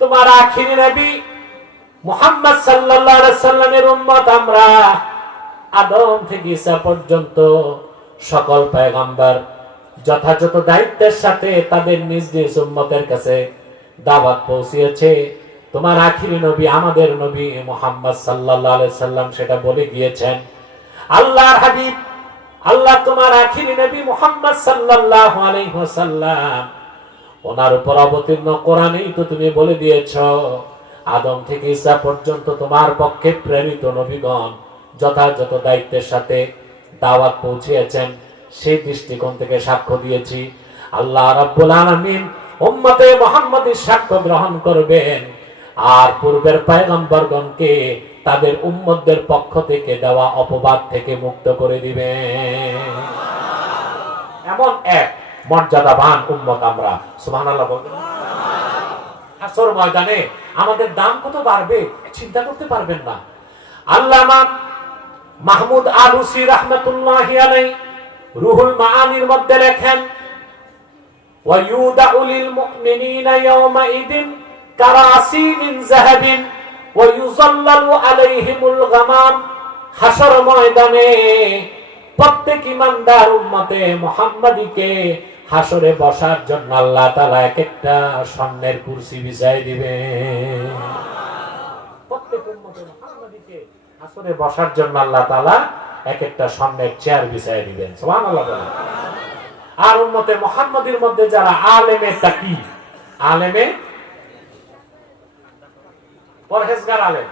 তোমার আখিরি নবী মুহাম্মদ সাল্লাল্লাহু আলাইহি সাল্লামের উম্মত আমরা, আদম থেকে ঈসা পর্যন্ত সকল পয়গম্বর যথাযথ দায়িত্বের সাথে তাদের নিজ নিজ উম্মতের কাছে দাওয়াত পৌঁছিয়েছে। তোমার আখিরি নবী আমাদের নবী মুহাম্মদ সাল্লাল্লাহু আলাইহি সাল্লাম সেটা বলে গিয়েছেন। আল্লাহর হাবিব, আল্লাহ তোমার আখিরি নবী মুহাম্মদ সাল্লাল্লাহু আলাইহি ওয়াসাল্লাম ওনার উপর অবতীর্ণ কোরআনেই তো তুমি বলে দিয়েছো, আদম থেকে ঈসা পর্যন্ত তোমার পক্ষে প্রেরিত নবীগণ যথাযথ দায়িত্বের সাথে দাওয়াত পৌঁছিয়েছেন। সেই দৃষ্টিকোণ থেকে সাক্ষ্য দিয়েছি। আল্লাহ রাব্বুল আলামিন উম্মতে মুহাম্মাদীর সাক্ষ্য গ্রহণ করবেন আর পূর্বের পয়গম্বরগণকে তাদের উম্মতদের পক্ষ থেকে দেওয়া অপবাদ থেকে মুক্ত করে দিবেন। এমন এক মর্যাদাবান উম্মত আমরা, সুবহানাল্লাহ বলবেন। হাসর ময়দানে আমাদের দাম কত বাড়বে চিন্তা করতে পারবেন না। আল্লামা মাহমুদ আলুসি রাহমাতুল্লাহি আলাইহি রুহুল মাআনির মধ্যে লেখেন, ওয়া ইউদাউ লিল মুমিনিনা ইয়াওমাইদিন কারাসি মিন যাহাবিন ওয়া ইউযাল্লালু আলাইহিমুল গামাম। হাসর ময়দানে প্রত্যেক ঈমানদার উম্মতে মুহাম্মাদীকে হাসরে বসার জন্য আল্লাহ তাআলা এক একটা স্বর্ণের কুরসি বিছায় দিবেন। প্রত্যেক উম্মতে মুহাম্মাদীকে হাসরে বসার জন্য আল্লাহ তাআলা এক একটা স্বর্ণের চেয়ার বিছায় দিবেন। সুবহানাল্লাহ বলেন। আর উম্মতে মুহাম্মাদীর মধ্যে যারা আলেমে তাকি, আলেমে পরহেজগার আলেম,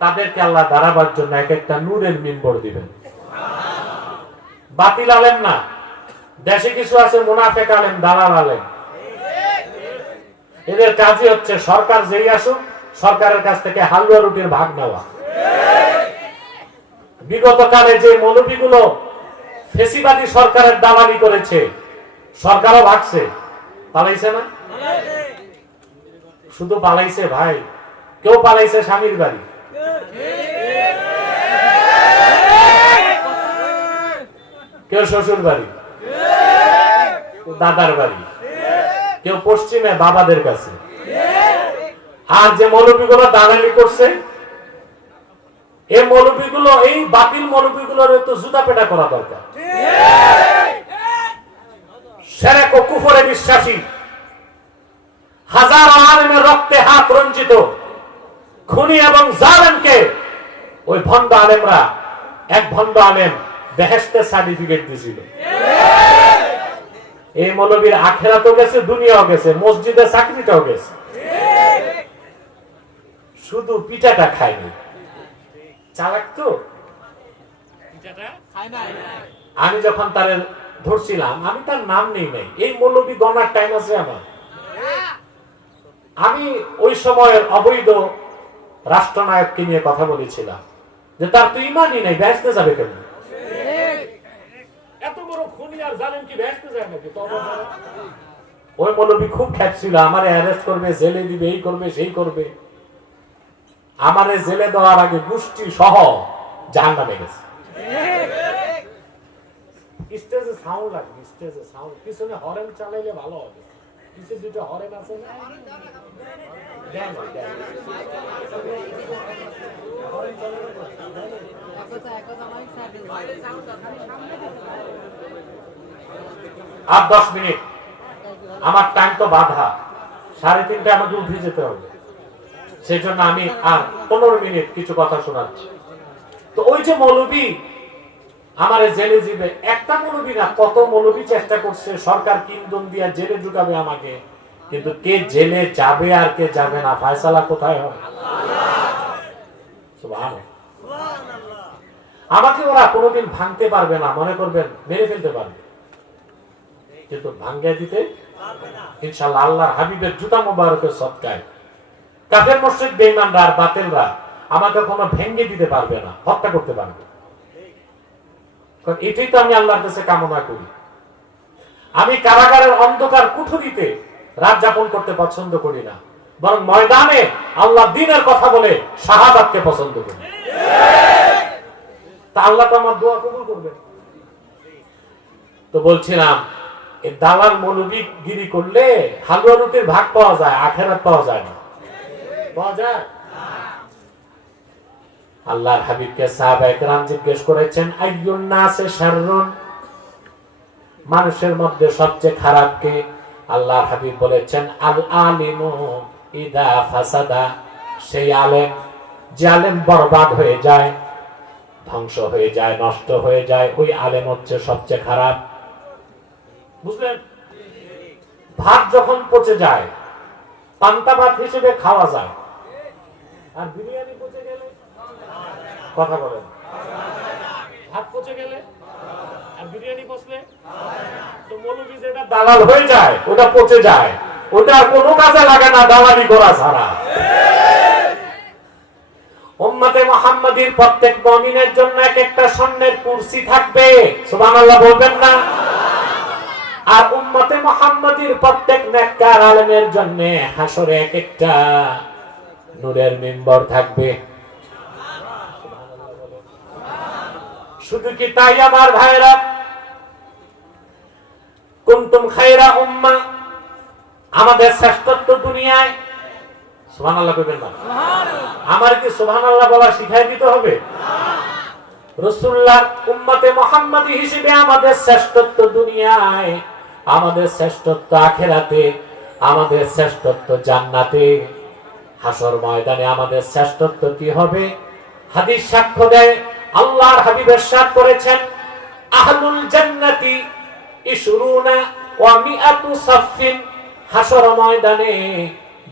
তাদেরকে আল্লাহ দাঁড়াবার জন্য এক একটা নূরের মিম্বর দিবেন। বাতিল আলেম না, দেশে কিছু আছে মুনাফিক আলেম, দালাল আলেম, এদের কাজই হচ্ছে সরকার যেই আসুক সরকারের কাছ থেকে হালুয়া রুটির ভাগ নেওয়া। বিগত কালে যে মৌলবীগুলো ফেসিবাদী সরকারের দালালি করেছে, সরকারও ভাগছে, পালাইছে না? শুধু পালাইছে ভাই, কেউ পালাইছে স্বামীর বাড়ি, কেউ শ্বশুর বাড়ি, দাদার বাড়ি, কেউ পশ্চিমে বাবাদের কাছে। আর যে মৌলবীগুলো দালালি করছে, এই মৌলবীগুলো, এই বাতিল মৌলবীগুলোর তো জুতা পেটা করা দরকার। শিরক ও কুফরে বিশ্বাসী, হাজার আলেমের রক্তে হাত রঞ্জিত খুনি এবং জালেমকে ওই ভণ্ড আলেমরা, এক ভণ্ড আলেম বেহেশতের সার্টিফিকেট দিয়েছিল। এই মৌলবীর আখিরাতও গেছে, দুনিয়াও গেছে, মসজিদে চাকরিটাও গেছে, শুধু পিঠাটা খায়নি। চালাক তো, আমি যখন তার ধরছিলাম, আমি তার নাম নেই নাই, এই মৌলবী গণার টাইম আছে আমার। আমি ওই সময়ের অবৈধ রাষ্ট্রনায়ককে নিয়ে কথা বলেছিলাম যে তার তো ইমানই নাই, বেহেশতে যাবে কেন? এত বড় খুনি আর জালেম কি বেহেশতে যায় নাকি? ওই মৌলবী খুব খ্যাপছিল, আমারে অ্যারেস্ট করবে, জেলে দিবে, এই করবে, সেই করবে। আমারে জেলে দেওয়ার আগে গোষ্ঠী সহ জাহান্নামে গেছে। স্টেজে সাউন্ড লাগবে, স্টেজে সাউন্ড, পিছনে হরেন চালাইলে ভালো হবে। পিছে দুটো হরেন আছে না? আর 10 মিনিট, আমার টাইম তো বাধা, 3:30 আমাকে উঠে যেতে হবে। সেজন্য আমি আর 15 মিনিট কিছু কথা শোনাচ্ছি। তো ওই যে মৌলবী আমার জেলে যাবে, একটা মৌলবী না, কত মৌলবী চেষ্টা করছে সরকার কিন্দন দিয়া জেলে ঢুকাবে আমাকে, কিন্তু কে জেলে যাবে আর কে যাবে না ফয়সালা কোথায় হবে? আমাকে ওরা কোনোদিন ভাঙতে পারবে না, মনে করবেন মেরে ফেলতে পারবে, কিন্তু ভাঙ্গে দিতে ইনশাআল্লাহ আল্লাহর হাবিবের জুতা মোবারকের সদকায় কাফের মুশরিক বেঈমানরা আর বাতিলরা আমাকে কোনো ভেঙে দিতে পারবে না, হত্যা করতে পারবে। কারণ এটাই তো আমি আল্লাহর কাছে কামনা করি। আমি কারাগারের অন্ধকার কুঠুরিতে রাত যাপন করতে পছন্দ করি না, বরং ময়দানে আল্লাহ দ্বীনের কথা বলে শাহাদাতকে পছন্দ করি। তা আল্লাহ তো আমার দোয়া কবুল করবে। তো বলছিলাম এই দালাল মৌলবী গিরি করলে হালুয়া রুটির ভাগ পাওয়া যায়, আখেরাত পাওয়া যায় না। পাওয়া যায়? আল্লাহর হাবিবকে সাহাবায়ে কেরাম জিজ্ঞেস করেছেন, আইয়ুন নাসে শাররুন, মানুষের মধ্যে সবচেয়ে খারাপ কে? আল্লাহর হাবিব বলেছেন, আল আলিমু ইদা ফাসাদা, সেই আলেম যে আলেম বরবাদ হয়ে যায়, ধ্বংস হয়ে যায়, নষ্ট হয়ে যায়, ওই আলেম হচ্ছে সবচেয়ে খারাপ। বুঝলেন? ভাত যখন পচে যায় পান্তা ভাত হিসেবে খাওয়া যায়, আর বিরিয়ানি পচে গেলে, কথা বলেন, ভাত পচে গেলে আর বিরিয়ানি পচলে, তো মৌলবী যেটা দালাল হয়ে যায় ওটা পচে যায়, ওটা কোনো কাজে লাগে না দালালি করা ছাড়া। উম্মতে মুহাম্মাদীর প্রত্যেক মুমিনের জন্য এক একটা স্বর্ণের কুরসি থাকবে, সুবহানাল্লাহ বলবেন না? আর উম্মতে মুহাম্মাদীর প্রত্যেক নেককার আলেমের জন্য হাসরে এক একটা নূরের মিম্বর থাকবে। শুধু কি তাই আমার ভাইরা? কুনতুম খায়রা উম্মাহ, আমাদের শ্রেষ্ঠত্ব দুনিয়ায়, সুবহানাল্লাহ কইবেন না? আমার কি সুবহানাল্লাহ বলা শিখাই দিতে হবে? রাসূলুল্লাহ উম্মতে মুহাম্মাদী হিসেবে আমাদের শ্রেষ্ঠত্ব দুনিয়ায়, আমাদের শ্রেষ্ঠত্ব আখিরাতে, আমাদের শ্রেষ্ঠত্ব জান্নাতে, হাসর ময়দানে আমাদের শ্রেষ্ঠত্ব কি হবে? হাদিস সাক্ষ্য দেয়, আল্লাহর হাবিব ইরশাদ করেছেন, আহলুল জান্নাতি ইশরুনা ওয়া মিআতু সাফফিন, হাসর ময়দানে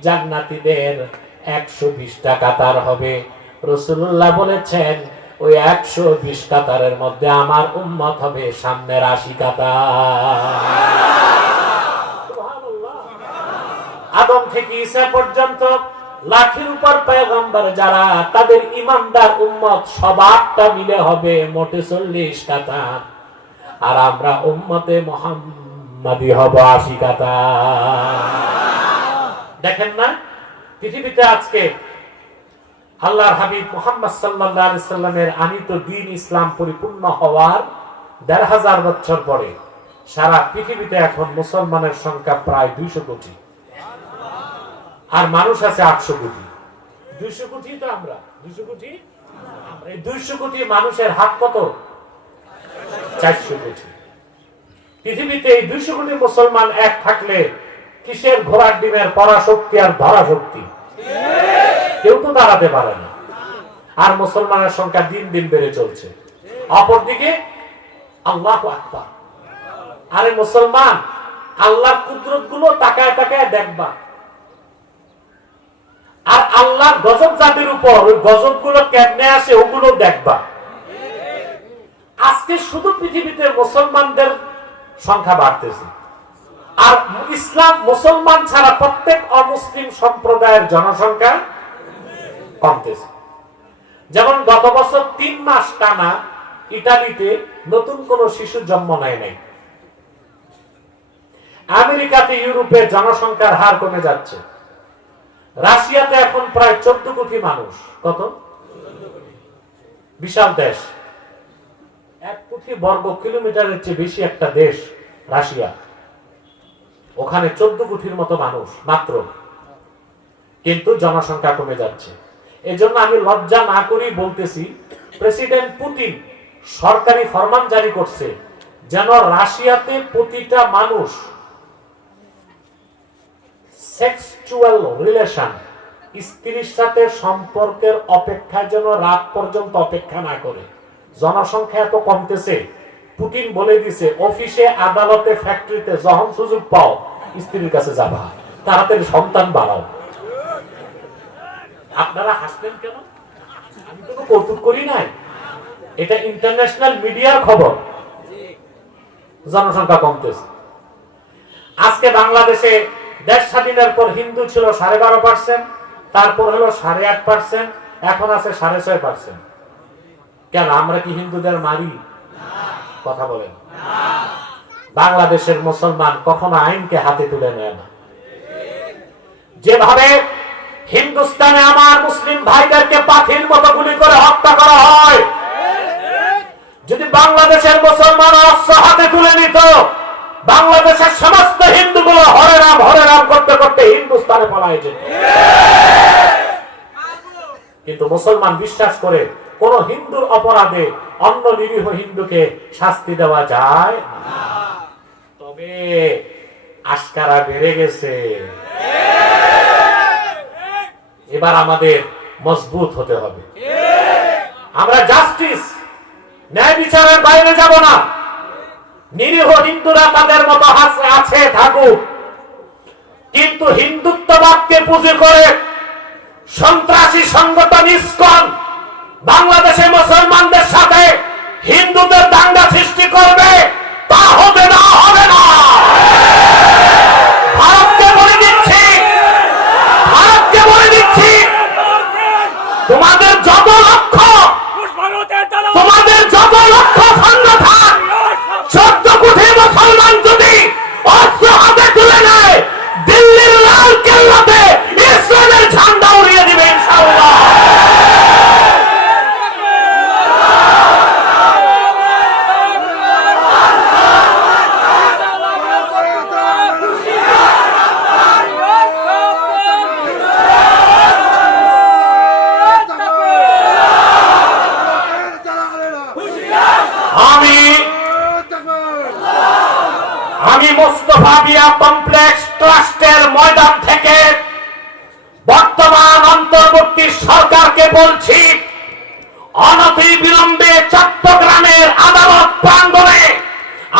জান্নাতীদের 120টা কাতার হবে। রাসূলুল্লাহ বলেছেন ওই 120 কাতারের মধ্যে আমার উম্মত হবে সামনের 80 কাতার। সুবহানাল্লাহ। আদম থেকে ঈসা পর্যন্ত লাখের উপর পয়গম্বর যারা, তাদের ইমানদার উম্মত সবারটা মিলে হবে মোটে 40 কাতার, আর আমরা উম্মতে মুহাম্মাদী হব 80 কাতার। দেখেন না পৃথিবীতে আজকে আল্লাহর হাবিব মুহাম্মদ সাল্লাল্লাহু আলাইহি সাল্লামের আনিত দ্বীন ইসলাম পরিপূর্ণ হওয়ার ১৫০০ বছর পরে সারা পৃথিবীতে এখন মুসলমানের সংখ্যা প্রায় 200 কোটি, আর মানুষ আছে 800 কোটি। 200 কোটি তো আমরা, 200 কোটি, এই 200 কোটি মানুষের হাত কত? 400 কোটি। পৃথিবীতে এই 200 কোটি মুসলমান এক থাকলে কিসের ঘোড়ার ডিমের পরাশক্তি আর ধরা শক্তি? কেউ তো দাঁড়াতে পারে না। আর মুসলমানের সংখ্যা দিন দিন বেড়ে চলছে। অপরদিকে আল্লাহু আকবার, আরে মুসলমান আল্লাহর কুদরত গুলো তাকায় তাকায় দেখবা, আর আল্লাহর গজব যাদের উপর, ওই গজব গুলো কেমনে আসে ওগুলো দেখবা। আজকে শুধু পৃথিবীতে মুসলমানদের সংখ্যা বাড়তেছে, আর ইসলাম মুসলমান ছাড়া প্রত্যেক অমুসলিম সম্প্রদায়ের জনসংখ্যা কমতেছে। যেমন গত বছর 3 মাস টানা ইতালিতে নতুন কোন শিশু জন্ম নেয় নাই। আমেরিকাতে, ইউরোপে জনসংখ্যার হার কমে যাচ্ছে। রাশিয়াতে এখন প্রায় 14 কোটি মানুষ। কত? বিশাল দেশ, 1 কোটি বর্গ কিলোমিটারের চেয়ে বেশি একটা দেশ রাশিয়া। ওখানে 14 কোটির মতো মানুষ মাত্র, কিন্তু জনসংখ্যা কমে যাচ্ছে। এজন্য আমি লজ্জা না করেই বলতেছি, প্রেসিডেন্ট পুতিন সরকারি ফরমান জারি করছে যেন রাশিয়াতে প্রতিটা মানুষ সেক্সুয়াল রিলেশন স্ত্রীর সাথে সম্পর্কের অপেক্ষার জন্য রাত পর্যন্ত অপেক্ষা না করে, জনসংখ্যা এত কমতেছে, পুতিন বলে দিছে অফিসে, আদালতে, ফ্যাক্টরিতে যখন সুযোগ পাও স্ত্রীর কাছে যাবা, তাড়াতাড়ি সন্তান বাড়াও। আপনারা হাসলেন কেন? আমি তো কৌতুক করি নাই, এটা ইন্টারন্যাশনাল মিডিয়ার খবর। জনসংখ্যা কমতেছে। আজকে বাংলাদেশে দেশ স্বাধীনের পর হিন্দু ছিল 12.5%, তারপর হলো 8.5%, এখন আছে 6.5%। কেন? আমরা কি হিন্দুদের মারি? কথা বলেন। বাংলাদেশের মুসলমান কখনো আইনকে হাতে তুলে নেয় না। যেভাবে হিন্দুস্তানে আমার মুসলিম ভাইদেরকে পাখির মতো গুলি করে হত্যা করা হয়, যদি বাংলাদেশের মুসলমান অস্ত্র হাতে তুলে নিত, বাংলাদেশের সমস্ত হিন্দুগুলো হরে রাম করতে করতে হিন্দুস্তানে পলায় যেত। কিন্তু মুসলমান বিশ্বাস করে কোন হিন্দুর অপরাধে অন্য নিরীহ হিন্দুকে শাস্তি দেওয়া যায় না। তবে আশকারা বেড়ে গেছে। এবার আমাদের মজবুত হতে হবে। আমরা জাস্টিস, ন্যায় বিচারের বাইরে যাব না। নিরীহ হিন্দুরা তাদের মতো আছে থাকুক, কিন্তু হিন্দুত্ববাদকে পুঁজি করে সন্ত্রাসী সংগঠন ইসকন বাংলাদেশে মুসলমানদের সাথে হিন্দুদের দাঙ্গা সৃষ্টি করবে, তা হতে দেওয়া হবে না। ভারতকে বলে দিচ্ছি, তোমাদের যত লক্ষ্য সংগঠন 14 কোটি মুসলমান যদি অস্ত্র হাতে তুলে নেয়, দিল্লির লাল কেল্লাতে ইসলামের ঝান্ডা উড়িয়ে দিবে ইনশাআল্লাহ। আমি মোস্তফা মিয়া কমপ্লেক্স ট্রাস্টের ময়দান থেকে বর্তমান অন্তর্বর্তী সরকারকে বলছি, অনতিবিলম্বে চট্টগ্রামের আদালত প্রাঙ্গণে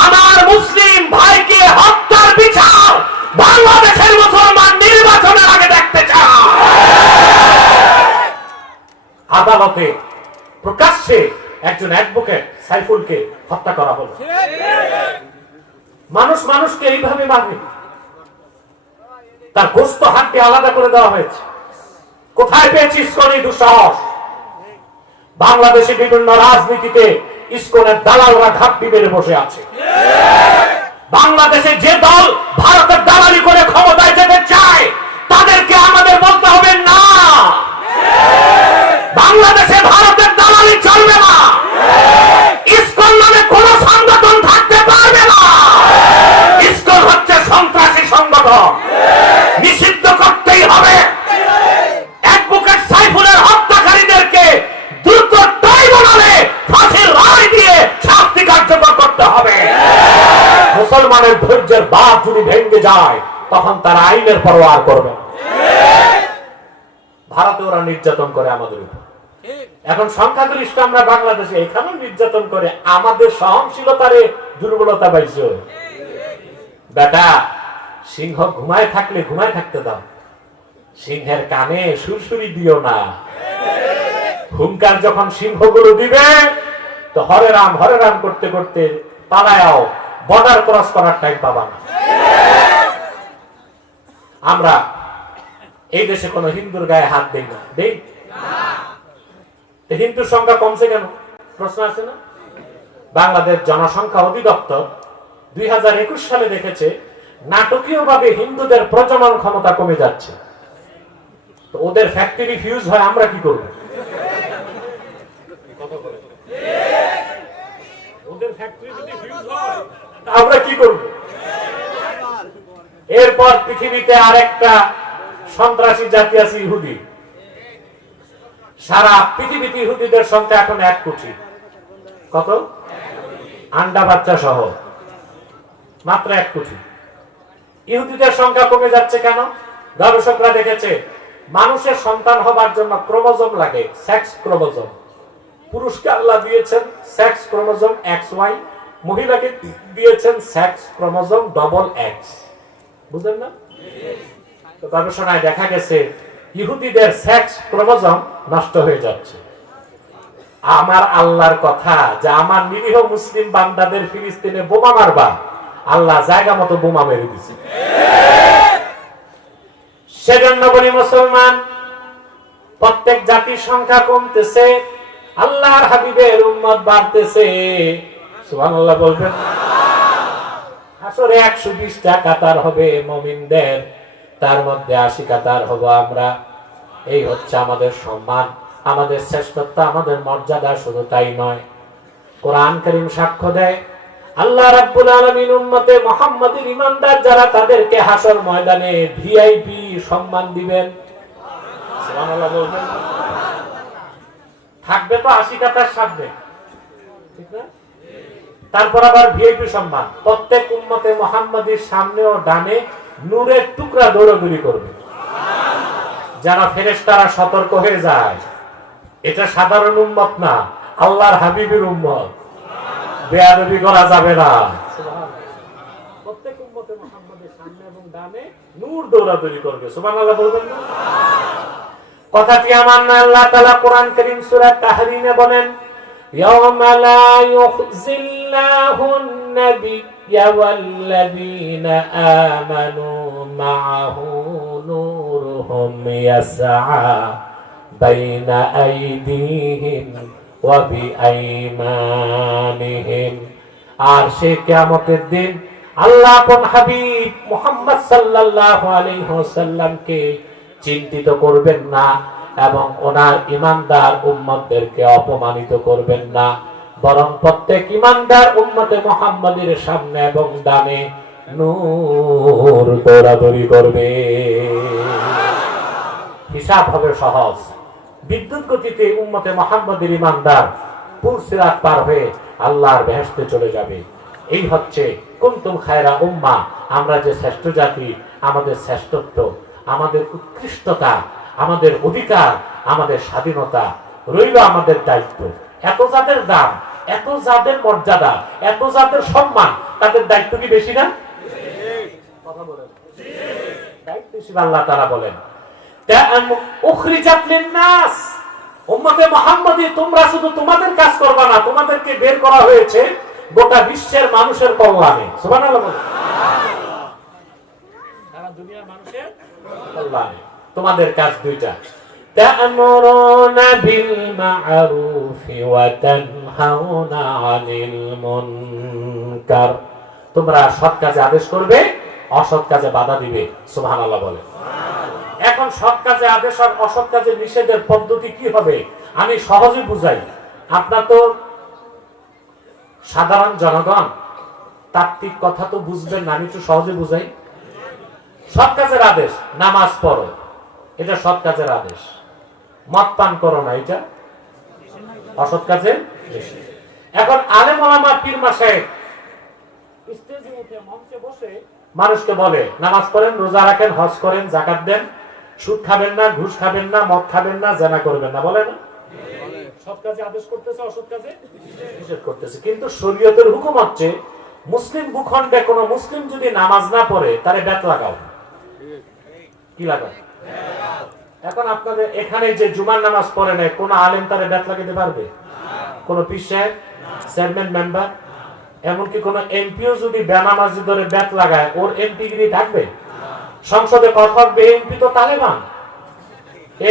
আমার মুসলিম ভাইকে হত্যার বিচার বাংলাদেশের মুসলমান নির্বাচনের আগে দেখতে চায়। আদালতে প্রকাশ্যে একজন অ্যাডভোকেট সাইফুলকে হত্যা করা হলো। মানুষ মানুষকে এইভাবে মারে, তার গোস্ত হাতকে আলাদা করে দেওয়া হয়েছে। কোথায় পেয়েছি ইসকনের দুঃসাহস? বাংলাদেশে বিভিন্ন রাজনীতিতে ইসকনের দালালরা ঘাপটি বেড়ে বসে আছে। বাংলাদেশে যে দল ভারতের দালালি করে ক্ষমতায় যেতে চায়, তাদেরকে আমাদের বলতে হবে না, বাংলাদেশে ভারতের দালালি চলবে না। ইসকন নামে কোন সংগঠন থাকতে পারবে না। ইসকন হচ্ছে সন্ত্রাসী সংগঠন, নিষিদ্ধ করতেই হবে। অ্যাডভোকেট সাইফুলের হত্যাকারীদেরকে দ্রুত ট্রাইব্যুনালে ফাঁসির রায় দিয়ে শাস্তি কার্যকর করতে হবে। মুসলমানের ধৈর্যের বাঁধ যদি ভেঙে যায়, তখন তারা আইনের পরোয়া করবে। ভারতে ওরা নির্যাতন করে আমাদের উপর। এখন সংখ্যাগরিষ্ঠ আমরা বাংলাদেশে, এখানেও নির্যাতন করে। আমাদের সহনশীলতারে দুর্বলতা পাইছে। বেটা, সিংহ ঘুমায় থাকলে ঘুমায় থাকতে দাও, সিংহের কানে সুরসুরি দিও না। হুঙ্কার যখন সিংহগুলো দিবে, তো হরে রাম করতে করতে পালায়াও, বর্ডার ক্রস করার টাইম পাবা না। আমরা এই দেশে কোন হিন্দুর গায়ে হাত দেই না, দেই? হিন্দুর সংখ্যা কমছে কেন? প্রশ্ন আছে না? বাংলাদেশ জনসংখ্যা অধিদপ্তর 2021 সালে দেখেছে নাটকীয়ভাবে হিন্দুদের প্রজনন ক্ষমতা কমে যাচ্ছে। তো ওদের ফ্যাক্টরি ফিউজ হয়, আমরা কি করব? ওদের ফ্যাক্টরি যদি ফিউজ হয়, আমরা কি করব? এরপর পৃথিবীতে আরেকটা সন্ত্রাসী জাতি আছে, ইহুদি। সারা পৃথিবীতে ইহুদিদের সংখ্যা এখন 1 কোটি। কত? আন্ডা বাচ্চা সহ মাত্র 1 কোটি। ইহুদিদের সংখ্যা কমে যাচ্ছে কেন? গবেষকরা দেখেছে মানুষের সন্তান হবার জন্য ক্রোমোজোম লাগে, সেক্স ক্রোমোজোম। পুরুষকে আল্লাহ দিয়েছেন সেক্স ক্রোমোজোম XY, মহিলাকে দিয়েছেন সেক্স ক্রোমোজোম XX। বুঝলেন না? তো গবেষণায় দেখা গেছে ইহুদিদের সেক্স ক্রোমোজোম নষ্ট হয়ে যাচ্ছে। আমার আল্লাহর কথা যে আমার নিরীহ মুসলিম বান্দাদের ফিলিস্তিনে বোমা মারবা, আল্লাহ জায়গা মতো বোমা মেরে দিছে। সেজন্য বলি মুসলমান, প্রত্যেক জাতির সংখ্যা কমতেছে, আল্লাহর হাবিবের উম্মত বাড়তেছে। সুবহানাল্লাহ বলবেন। আসরে 120টা কাতার হবে মুমিনদের, তার মধ্যে 80 কাতার হব আমরা। এই হচ্ছে আমাদের সম্মান, আমাদের শ্রেষ্ঠত্ব, আমাদের মর্যাদা। শুধু তাই নয়, কোরআন কারীম সাক্ষ্য দেয় আল্লাহ রাব্বুল আলামিন উম্মতে মুহাম্মাদের ঈমানদার যারা, তাদেরকে হাসর ময়দানে ভিআইপি সম্মান দিবেন। সুবহানাল্লাহ বলবেন। থাকবে তো 80 কাতার সামনে, ঠিক না? তারপর আবার ভিআইপি সম্মান। প্রত্যেক উম্মতে মুহাম্মাদীর সামনে ও ডানে নূরের টুকরা দৌড়াদৌড়ি করবে। যারা ফেরেশতারা সতর্ক হয়ে যায়, এটা সাধারণ উম্মত না, আল্লাহর হাবিবের উম্মত, বেয়াদবি করা যাবে না। প্রত্যেক উম্মতে মুহাম্মাদের সামনে এবং ডানে নূর দৌড়াদৌড়ি করবে। সুবহানাল্লাহ বলবেন না? কথাটি আমার না, আল্লাহ তাআলা কোরআন কারীম সূরা তাহরিমে বলেন, ইয়াওমা লা ইউখজিল্লাহুন নাবিয়্যা ওয়াল্লাযীনা আমানু মা'আহু নূরুহুম ইয়াসআ বাইনা আইদিহিম ওয়া বিআইমানিহিম। আর সে কিয়ামতের দিন আল্লাহ আপন হাবিব মুহাম্মদ সাল্লাল্লাহু আলাইহি ওয়াসাল্লামকে চিন্তিত করবেন না এবং ওনার ঈমানদার উম্মতদেরকে অপমানিত করবেন না, বরং প্রত্যেক ঈমানদার উম্মতে মুহাম্মাদের সামনে এবং ডানে নূর দৌড়াদৌড়ি করবে। হিসাব হবে সহজ। বিদ্যুৎ গতিতে উম্মতে মুহাম্মাদের ঈমানদার পুল সিরাত পার হয়ে আল্লাহর বেহেশতে চলে যাবে। এই হচ্ছে কুনতুম খায়রা উম্মাহ, আমরা যে শ্রেষ্ঠ জাতি, আমাদের শ্রেষ্ঠত্ব, আমাদের উৎকৃষ্টতা, আমাদের অধিকার, আমাদের স্বাধীনতা রইল আমাদের দায়িত্ব। এত যাদের দাম, এত যাদের মর্যাদা, এত যাদের সম্মান, তাদের দায়িত্ব কি বেশি না? কথা বলেন, দায়িত্ব বেশি। আল্লাহ তাআলা বলেন, উখরিজাত লিন-নাস, উম্মতে মুহাম্মাদী তোমরা শুধু তোমাদের কাজ করবা না, তোমাদেরকে বের করা হয়েছে গোটা বিশ্বের মানুষের কল্যাণে। সুবহানাল্লাহ বলেন। সারা দুনিয়ার মানুষের কল্যাণে তোমাদের কাজ দুইটা, তা'মুরুনা বিল মা'রুফি ওয়া তানহাউনা আনিল মুনকার, তোমরা সৎ কাজে আদেশ করবে, অসৎ কাজে বাধা দিবে। সুবহানাল্লাহ বলে। এখন সৎ কাজে আদেশ আর অসৎ কাজে নিষেধের পদ্ধতি কি হবে আমি সহজে বুঝাই। আপনার তো সাধারণ জনগণ তাত্ত্বিক কথা তো বুঝবেন না, আমি একটু সহজে বুঝাই। সৎ কাজের আদেশ, নামাজ পড়ো, এটা সৎ কাজের আদেশ। মদ পান করো না, এটা অসৎ কাজের। এখন আলেম ওলামা পীর মাশায়েখ স্টেজে উঠে মঞ্চে বসে মানুষকে বলে নামাজ পড়েন, রোজা রাখেন, হজ করেন, যাকাত দেন, সুদ খাবেন না, ঘুষ খাবেন না, মদ খাবেন না, জেনা করবেন না, বলে না? সৎ কাজে আদেশ করতেছে, অসৎ কাজে নিষেধ করতেছে। কিন্তু শরীয়তের হুকুম হচ্ছে মুসলিম ভূখণ্ডে কোন মুসলিম যদি নামাজ না পড়ে তারে ব্যাত লাগাও। কি লাগাও? এখন আপনাদের এখানে যে জুমার নামাজ পড়ে নেয়, কোন আলেম তারে ব্যাত লাগাতে পারবে? কোন পীর সাহেব, চেয়ারম্যান, মেম্বার, এমনকি কোন এমপিও যদি বেনামাজি ধরে ব্যাত লাগায়, ওর এমপিগিরি থাকবে? সংসদে কথা হবে, এমপি তো তালেবান,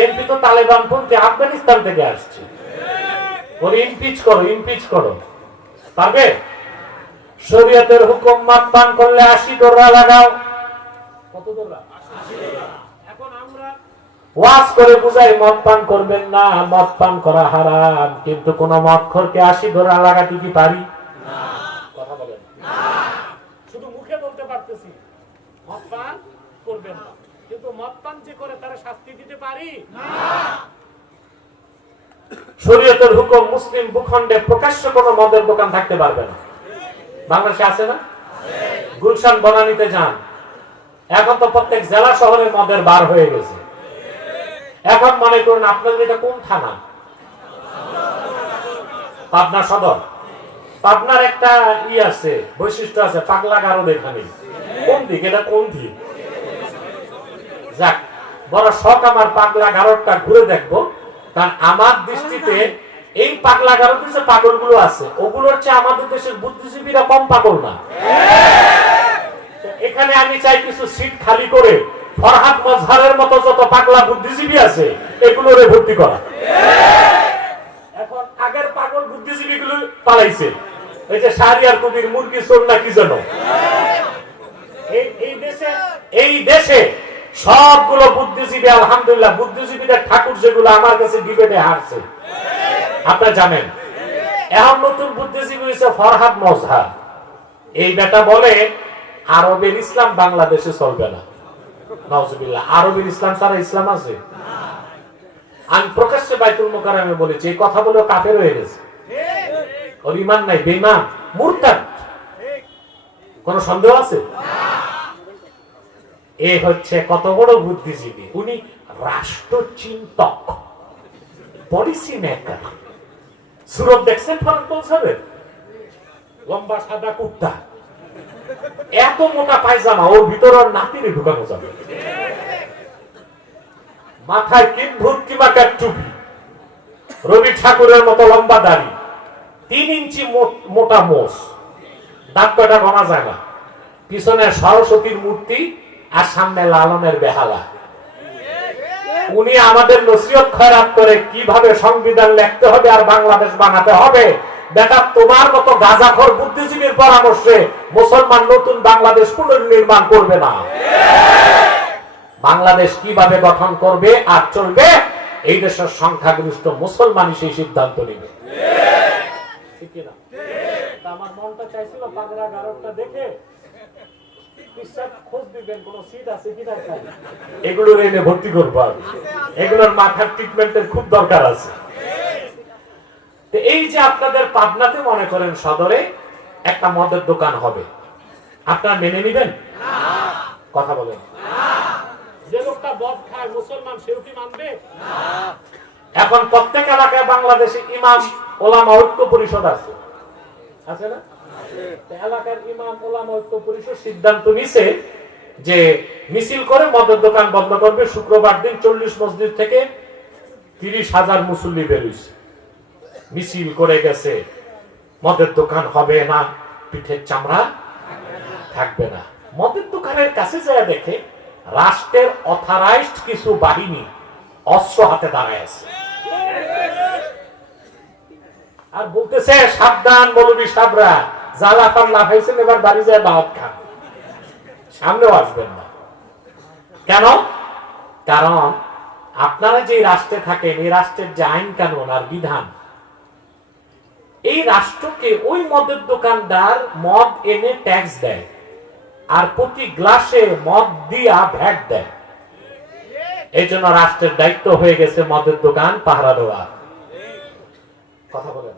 এমপি তো তালেবান পন্থী, আফগানিস্তান থেকে আসছে, ওর ইমপিচ করো, ইমপিচ করো, পারবে? শরীয়তের হুকুম মদ পান করলে 80 দোররা লাগাও। কত দোররা? 80। এখন আমরা ওয়াজ করে বুঝাই মদ পান করবেন না, মদ পান করা হারাম, কিন্তু কোন মদখোরকে 80 দোররা লাগাতে কি পারি? না। কথা বলেন না। শুধু মুখে বলতে পারতেছি মদ পান করবেন না, কিন্তু মদ পান যে করে তার শাস্তি দিতে পারি না। শরীয়তের হুকুম মুসলিম ভূখণ্ডে প্রকাশ্য কোনো মদের দোকান থাকতে পারবে না। বাংলাদেশে আছে না? গুলশান বনানীতে যান, এখন তো প্রত্যেক জেলা শহরে মদের বার হয়ে গেছে। এখন মনে করুন আপনাদের এটা কোন থানা? পাবনা সদর। পাবনার একটা আছে, বৈশিষ্ট্য আছে, পাগলা গারদ। এখানে কোন দিক? এটা কোন দিক? যাক, বড় শখ আমার পাগলা গারদটা ঘুরে দেখবো, কারণ আমার দৃষ্টিতে এই পাগলা গারদে যে পাগলগুলো আছে ওগুলোর চেয়ে আমাদের দেশের বুদ্ধিজীবীরা কম পাগল না। এখানে আমি চাই কিছু সিট খালি করে ফরহাদ মজহারের মতো যত পাগলা বুদ্ধিজীবী আছে এগুলোরে ভর্তি করা। এখন আগের পাগল বুদ্ধিজীবী গুলো পালাইছে, এই যে শাহরিয়ার কবির মুরগি চোর না কি যেন। এই দেশে সবগুলো বুদ্ধিজীবী, আলহামদুলিল্লাহ, বুদ্ধিজীবীদের ঠাকুর যেগুলো আমার কাছে ডিবেটে হারছে আপনারা জানেন। এখন নতুন বুদ্ধিজীবী হয়েছে ফরহাদ মজহার। এই বেটা বলে আরবের ইসলাম বাংলাদেশে চলবে না। নাউজুবিল্লাহ, আরবের ইসলাম ছাড়া ইসলাম আছে? আমি প্রকাশ্যে বাইতুল মুকাররমে বলেছি, এই কথা বলে কাফের হয়ে গেছে, ওর ঈমান নাই, বেঈমান, মুরতাদ। কোন সন্দেহ আছে? এ হচ্ছে কত বড় বুদ্ধিজীবী, উনি রাষ্ট্রচিন্তক, পলিসি মেকার। সুরত দেখছেন ফরহাদ মজহারের? লম্বা সাদা কুর্তা, এত মোটা পায়জামা, ওর ভিতরে নাতিরে ঢুকানো যাবে। মাথায় কিম্ভূত কিমাকার টুপি, রবি ঠাকুরের মতো লম্বা দাড়ি, 3 ইঞ্চি মোটা মোষ, দাঁত কয়টা গোনা যায় না, পিছনে সরস্বতীর মূর্তি আর সামনে লালনের বেহালা। উনি আমাদের নসিহত খয়রাত করে কিভাবে সংবিধান লিখতে হবে আর বাংলাদেশ বানাতে হবে। বেটা, তোমার মতো গাঁজাখোর বুদ্ধিজীবীর পরামর্শে মুসলমান নতুন বাংলাদেশ পুনর্নির্মাণ করবে না। বাংলাদেশ কিভাবে গঠন করবে আর চলবে, এই দেশের সংখ্যাগরিষ্ঠ মুসলমানই সেই সিদ্ধান্ত নেবে। আমার মনটা চাইছিল পাগলা গারদটা দেখে খোঁজ দিবেন কোন সিট আছে কিনা, এগুলোর এনে ভর্তি করবো। এগুলোর মাথার ট্রিটমেন্টের খুব দরকার আছে। এই যে আপনাদের পাবনাতে মনে করেন সদরে একটা মদের দোকান হবে, আপনারা মেনে নিবেন? কথা বলেন। যে লোকটা মদ খায় মুসলমান, সেও কি মানবে? এখন প্রত্যেক এলাকায় বাংলাদেশে ইমাম ওলামা ঐক্য পরিষদ আছে, আছে না? এলাকার ইমাম ওলামা ঐক্য পরিষদ সিদ্ধান্ত নিছে যে মিছিল করে মদের দোকান বন্ধ করবে। শুক্রবার দিন 40 মসজিদ থেকে 30,000 মুসল্লি বেরিয়েছে, মিছিল করে গেছে। মদের দোকান হবে না, পিঠের চামড়া থাকবে না। মদের দোকানের কাছে যায় দেখে রাষ্ট্রের অথরাইজড কিছু বাহিনী অস্ত্র হাতে দাঁড়ায় আছে আর বলতেছে, সাবধান মৌলবী সাবরা, জ্বালা পান লাফাইছেন, এবার বাড়ি যায় দাওয়াত খান, সামনেও আসবেন না। কেন? কারণ আপনারা যে রাষ্ট্রে থাকেন, এই রাষ্ট্রের যে আইন কানুন আর বিধান, এই রাষ্ট্রকে ওই মদের দোকানদার মদ এনে ট্যাক্স দেয় আর প্রতি গ্লাসে মদ দিয়া ভ্যাট দেয়। এই জন্য রাষ্ট্রের দায়িত্ব হয়ে গেছে মদের দোকান পাহারা দেওয়া। কথা বলেন।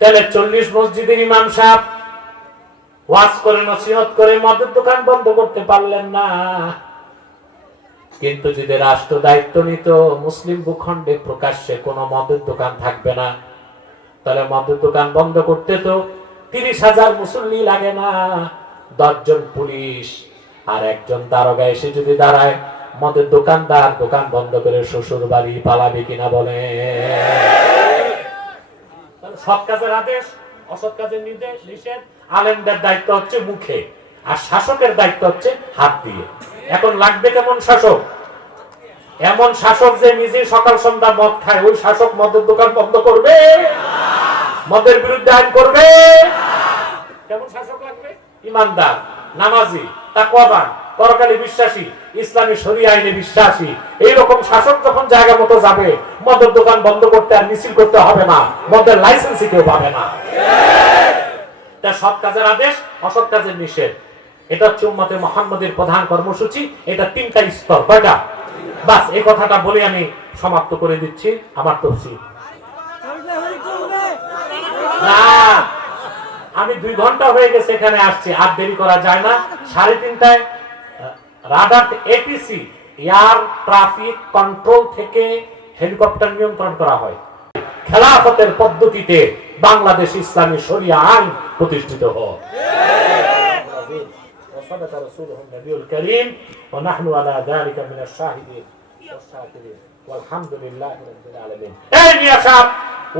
তাহলে 40 মসজিদের ইমাম সাহেব ওয়াজ করে নসিহত করে মদের দোকান বন্ধ করতে পারলেন না। কিন্তু যদি রাষ্ট্র দায়িত্ব নিত, মুসলিম ভূখণ্ডে প্রকাশ্যে কোনো মদের দোকান থাকবে না, তাহলে মদের দোকান বন্ধ করতে তো 30,000 মুসল্লি লাগে না, 10 জন পুলিশ আর 1 জন দারোগা এসে যদি দাঁড়ায়, মদের দোকানদার দোকান বন্ধ করে শ্বশুর বাড়ি পালাবে কিনা বলে? সৎ কাজের আদেশ, অসৎ কাজের নির্দেশ নিষেধ। আলেমদের দায়িত্ব হচ্ছে মুখে, আর শাসকের দায়িত্ব হচ্ছে হাত দিয়ে। এখন লাগবে কেমন শাসক? এমন শাসক যে নিজে সকাল সন্ধ্যা মদ খায়। ওই শাসক মদের দোকান বন্ধ করবে, মদের বিরুদ্ধে আইন করবে। কেমন শাসক লাগবে? ইমানদার, নামাজি, তাকওয়াবান, পরকালে বিশ্বাসী, ইসলামী শরীয়ত আইনে বিশ্বাসী। এইরকম শাসক যখন জায়গা মতো যাবে, মদের দোকান বন্ধ করতে আর মিছিল করতে হবে না, মদের লাইসেন্সই কেউ পাবে না। তা সৎ কাজের আদেশ, অসৎ কাজের নিষেধ, এটা হচ্ছে উম্মতে মুহাম্মাদের প্রধান কর্মসূচি। এটা 3টা স্তর। কয়টা? বাস, এই কথাটা বলে আমি সমাপ্ত করে দিচ্ছি আমার তফসির। না, আমি 2 ঘন্টা হয়ে গেছে এখানে আসছি, আর দেরি করা যায় না। 3:30টায় radar ATC air traffic control থেকে হেলিকপ্টার নিয়ন্ত্রণ করা হয়। খেলাফতের পদ্ধতিতে বাংলাদেশ ইসলামী শরিয়া আইন প্রতিষ্ঠিত হয়। وصدق رسوله النبي الكريم ونحن على ذلك من الشاهدين والشاكرين والحمد لله رب العالمين। এই মিয়া সাহেব,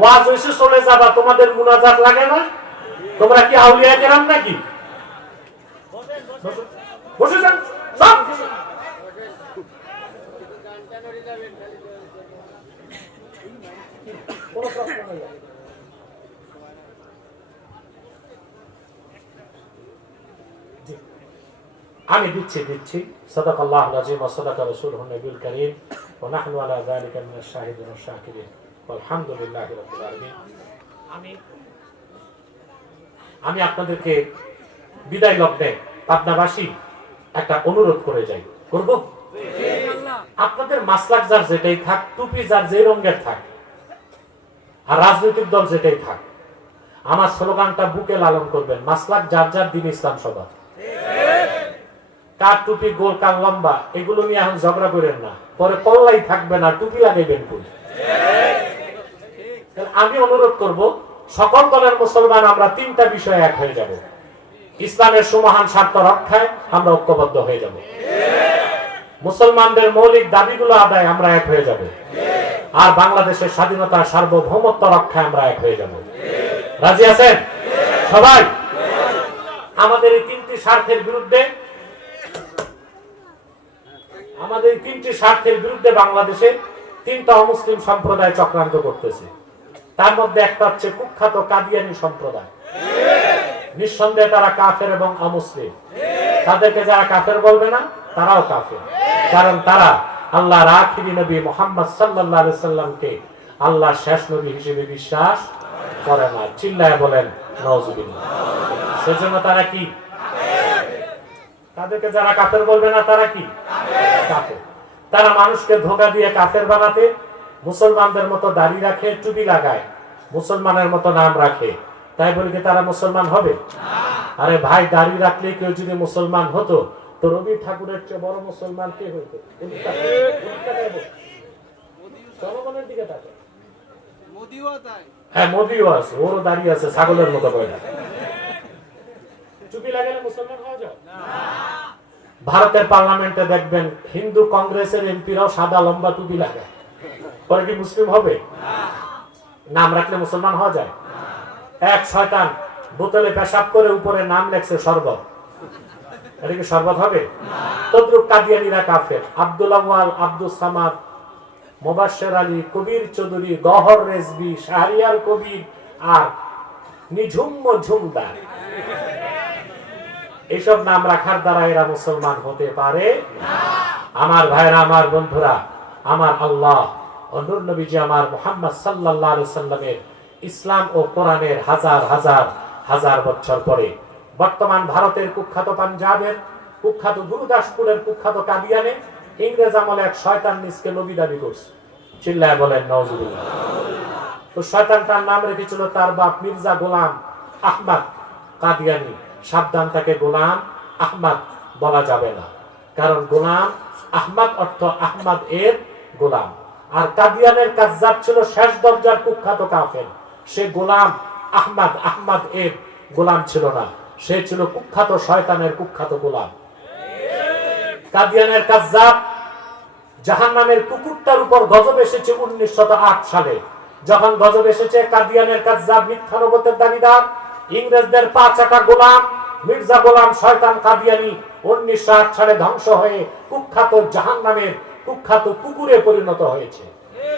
ওয়াজ হইছে চলে যাবা, তোমাদের মুনাজাত লাগে না? তোমরা কি আউলিয়া কেরাম নাকি? বসে যান সব। কোনো প্রশ্ন নাই। আমি দিচ্ছি সাদাকাল্লাহুল আযীম ওয়া সাদাকা রাসূলুহুন নবিয়ুল কারীম ওয়া নাহনু আলা যালিকা মিনাশ শাহিদিন ওয়াশ শাকিরিন আলহামদুলিল্লাহি রাব্বিল আলামিন। আমি আপনাদেরকে বিদায় লগ্নে পাবনাবাসী একটা অনুরোধ করে যাই, করব? আপনাদের মাসলাক যার যেটাই থাক, টুপি যার যে রঙের থাক, আর রাজনৈতিক দল যেটাই থাক, আমার স্লোগানটা বুকে লালন করবেন, মাসলাক যার যার দিন ইসলাম সবার। কার টুপি গোল কার লম্বা এগুলো নিয়ে এখন ঝগড়া করেন না, পরে কল্লাই থাকবে না, টুপি লাগাইবেন কই। আমি অনুরোধ করব সকল দলের মুসলমান আমরা তিনটা বিষয়ে এক হয়ে যাব। ইসলামের সুমহান স্বার্থ রক্ষায় আমরা ঐক্যবদ্ধ হয়ে যাব, মুসলমানদের মৌলিক দাবিগুলো আদায় আমরা এক হয়ে যাব, আর বাংলাদেশের স্বাধীনতা সার্বভৌমত্ব রক্ষায় আমরা এক হয়ে যাব। রাজি আছেন সবাই? আমাদের এই তিনটি স্বার্থের বিরুদ্ধে বাংলাদেশে তিনটা অমুসলিম সম্প্রদায় চক্রান্ত করতেছে। তার মধ্যে একটা হচ্ছে কুখ্যাত কাদিয়ানী সম্প্রদায়। নিঃসন্দেহে তারা কাফের এবং অমুসলিম। তাদেরকে যারা কাফের বলবে না তারাও কাফের, কারণ তারা আল্লাহর আখিরি নবী মুহাম্মদ সাল্লাল্লাহু আলাইহি সাল্লামকে আল্লাহর শেষ নবী হিসেবে বিশ্বাস করে না। চিল্লায় বলেন নাউজুবিল্লাহ। সেজন্য তারা কি? তাদেরকে যারা কাফের বলবে না তারা কি? কাফের। তারা মানুষকে ধোঁকা দিয়ে কাফের বানাতে মুসলমানদের মতো দাড়ি রাখে, টুপি লাগায়, মুসলমানের মতো নাম রাখে, তাই বলে কি তারা মুসলমান হবে? আরে ভাই, দাড়ি রাখলে কেউ যদি মুসলমান হতো তো রবি ঠাকুরের চেয়ে বড় মুসলমান কে হইতো? জনগণের দিকে তাকে। হ্যাঁ, মোদিও আছে, ওরও দাড়ি আছে, ছাগলের মতো বয়না। টুপি লাগালে মুসলমান হওয়া যায়? ভারতের পার্লামেন্টে দেখবেন হিন্দু কংগ্রেসের এমপিরাও সাদা লম্বা টুপি লাগায়, পরে কি মুসলিম হবে? নাম রাখলে মুসলমান হওয়া যায়? এক শয়তান বোতলে পেশাব করে উপরে নাম লেখছে শরবত, এটা কি শরবত হবে? তদ্রুপ কাদিয়ানীরা কাফের। আব্দুল আউয়াল, আব্দুল সামাদ, মুবাশশির আলী, কবির চৌধুরী, গহর রেজভী, শাহরিয়ার কবির আর নিঝুম ঝুমদার, এইসব নাম রাখার দ্বারা এরা মুসলমান হতে পারে না। আমার ভাইরা, আমার বন্ধুরা, আমার আল্লাহ ও নূর নবীজি আমার মুহাম্মদ সাল্লাল্লাহু আলাইহি সাল্লামের ইসলাম ও কোরআনের হাজার হাজার হাজার বছর পরে বর্তমান ভারতের কুখ্যাত পাঞ্জাবের কুখ্যাত গুরুদাসপুরের কুখ্যাত কাদিয়ানে ইংরেজ আমলে এক শয়তান নিজকে নবী দাবি করছে। চিল্লায় বলেন নাউজুবিল্লাহ। তো শয়তানটার নাম রেখেছিল তার বাপ মির্জা গোলাম আহমদ কাদিয়ানী। সাবধান, তাকে গোলাম আহমদ বলা যাবে না, কারণ গোলাম আহমদ অর্থ আহমদ এর গোলাম, আর কাদিয়ানের কাজ্জাব ছিল শেষ দরজার কুখ্যাত কাফের। সে গোলাম আহমদ এর গোলাম ছিল না, সে ছিল কুখ্যাত শয়তানের কুখ্যাত গোলাম। কাদিয়ানের কাজ্জাব জাহান্নামের কুকুরটার উপর গজব এসেছে 1908 সালে। যখন গজব এসেছে, কাদিয়ানের কাজ্জাব মিথ্যা নবুয়তের দাবিদার ইংরেজদের পা চাটা গোলাম মির্জা গোলাম শয়তান কাদিয়ানী 1908 সালে ধ্বংস হয়ে কুখ্যাত জাহান্নামের কুখ্যাত কুকুরে পরিণত হয়েছে।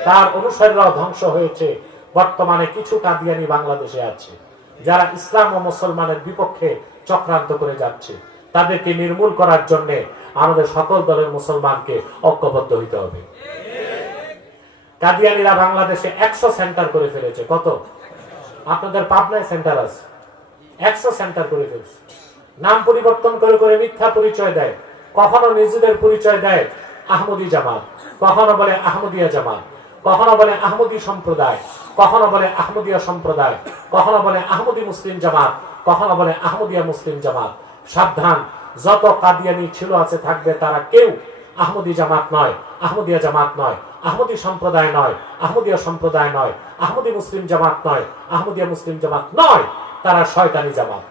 তার অনুসারীরাও ধ্বংস হয়েছে। বর্তমানে কিছু কাদিয়ানী বাংলাদেশে আছে যারা ইসলাম ও মুসলমানের বিপক্ষে চক্রান্ত করে যাচ্ছে। তাদেরকে নির্মূল করার জন্য আমাদের সকল দলের মুসলমানকে ঐক্যবদ্ধ হইতে হবে। কাদিয়ানীরা বাংলাদেশে 100 সেন্টার করে ফেলেছে। কত? আপনাদের পাবনায় সেন্টার আছে, 100 সেন্টার করে ফেলছে। নাম পরিবর্তন করে করে মিথ্যা পরিচয় দেয়। কখনো নিজেদের পরিচয় দেয় আহমদী জামাত, কখনো বলে আহমদিয়া জামাত, কখনো বলে আহমদী সম্প্রদায়, কখনো বলে আহমদিয়া সম্প্রদায়, কখনো বলে আহমদী মুসলিম জামাত, কখনো বলে আহমদিয়া মুসলিম জামাত। সাবধান, যত কাদিয়ানী ছিল আছে থাকবে, তারা কেউ আহমদী জামাত নয়, আহমদিয়া জামাত নয়, আহমদী সম্প্রদায় নয়, আহমদিয়া সম্প্রদায় নয়, আহমদী মুসলিম জামাত নয়, আহমদিয়া মুসলিম জামাত নয়, তারা শয়তানি জামাত,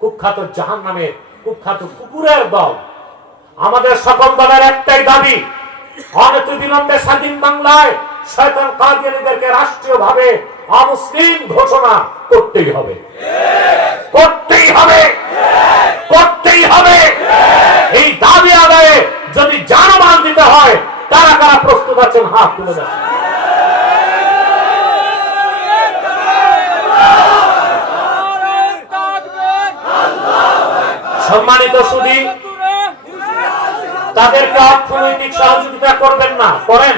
কুখ্যাত জাহান্নামের কুখ্যাত কুকুরের দল। আমাদের সকল দলের একটাই দাবি, অনতিবিলম্বে স্বাধীন বাংলায় শয়তান কাদিয়ানীদেরকে রাষ্ট্রীয়ভাবে অমুসলিম ঘোষণা করতেই হবে, করতেই হবে, করতেই হবে। এই দাবি আদায়ে যদি জানমাল দিতে হয়, কারা কারা প্রস্তুত আছেন হাত তুলে দেন। সম্মানিত সুধী, তাদেরকে অর্থনৈতিক সহযোগিতা করবেন না? করেন,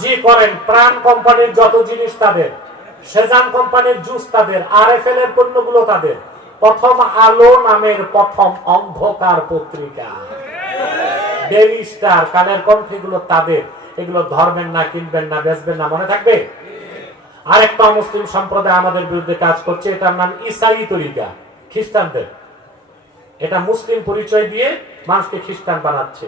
জি করেন। প্রাণ কোম্পানির যত জিনিস তাদের, সেজান কোম্পানির জুস তাদের, আরএফএল এর পণ্যগুলো তাদের, প্রথম আলো নামের প্রথম অন্ধকার পত্রিকা, ডেইলি স্টার, কালের কণ্ঠগুলো তাদের। এগুলো ধরবেন না, কিনবেন না, বেচবেন না, মনে থাকবে। আরেকটা মুসলিম সম্প্রদায় আমাদের বিরুদ্ধে কাজ করছে, এটার নাম ইসাই তরিকা, খ্রিস্টানদের। এটা মুসলিম পরিচয় দিয়ে মানুষকে খ্রিস্টান বানাচ্ছে।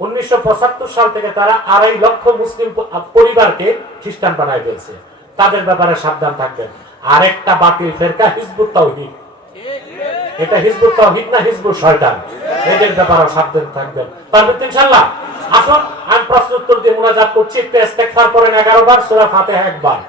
1975 সাল থেকে তারা 2.5 লক্ষ মুসলিম পরিবারকে খ্রিস্টান বানায় ফেলছে। তাদের ব্যাপারে সাবধান থাকবেন। আরেকটা বাতিল ফেরকা হিজবুত তাওহীদ, এটা হিজবুত তাওহীদ না হিজবুত শয়তান, এদের ব্যাপারে সাবধান থাকবেন। পারবেন ইনশাআল্লাহ? আসুন আমি প্রশ্ন উত্তর দিয়ে মুনাজাত করছি। একটু ইস্তেগফার করেন 11 বার, সূরা ফাতিহা 1 বার।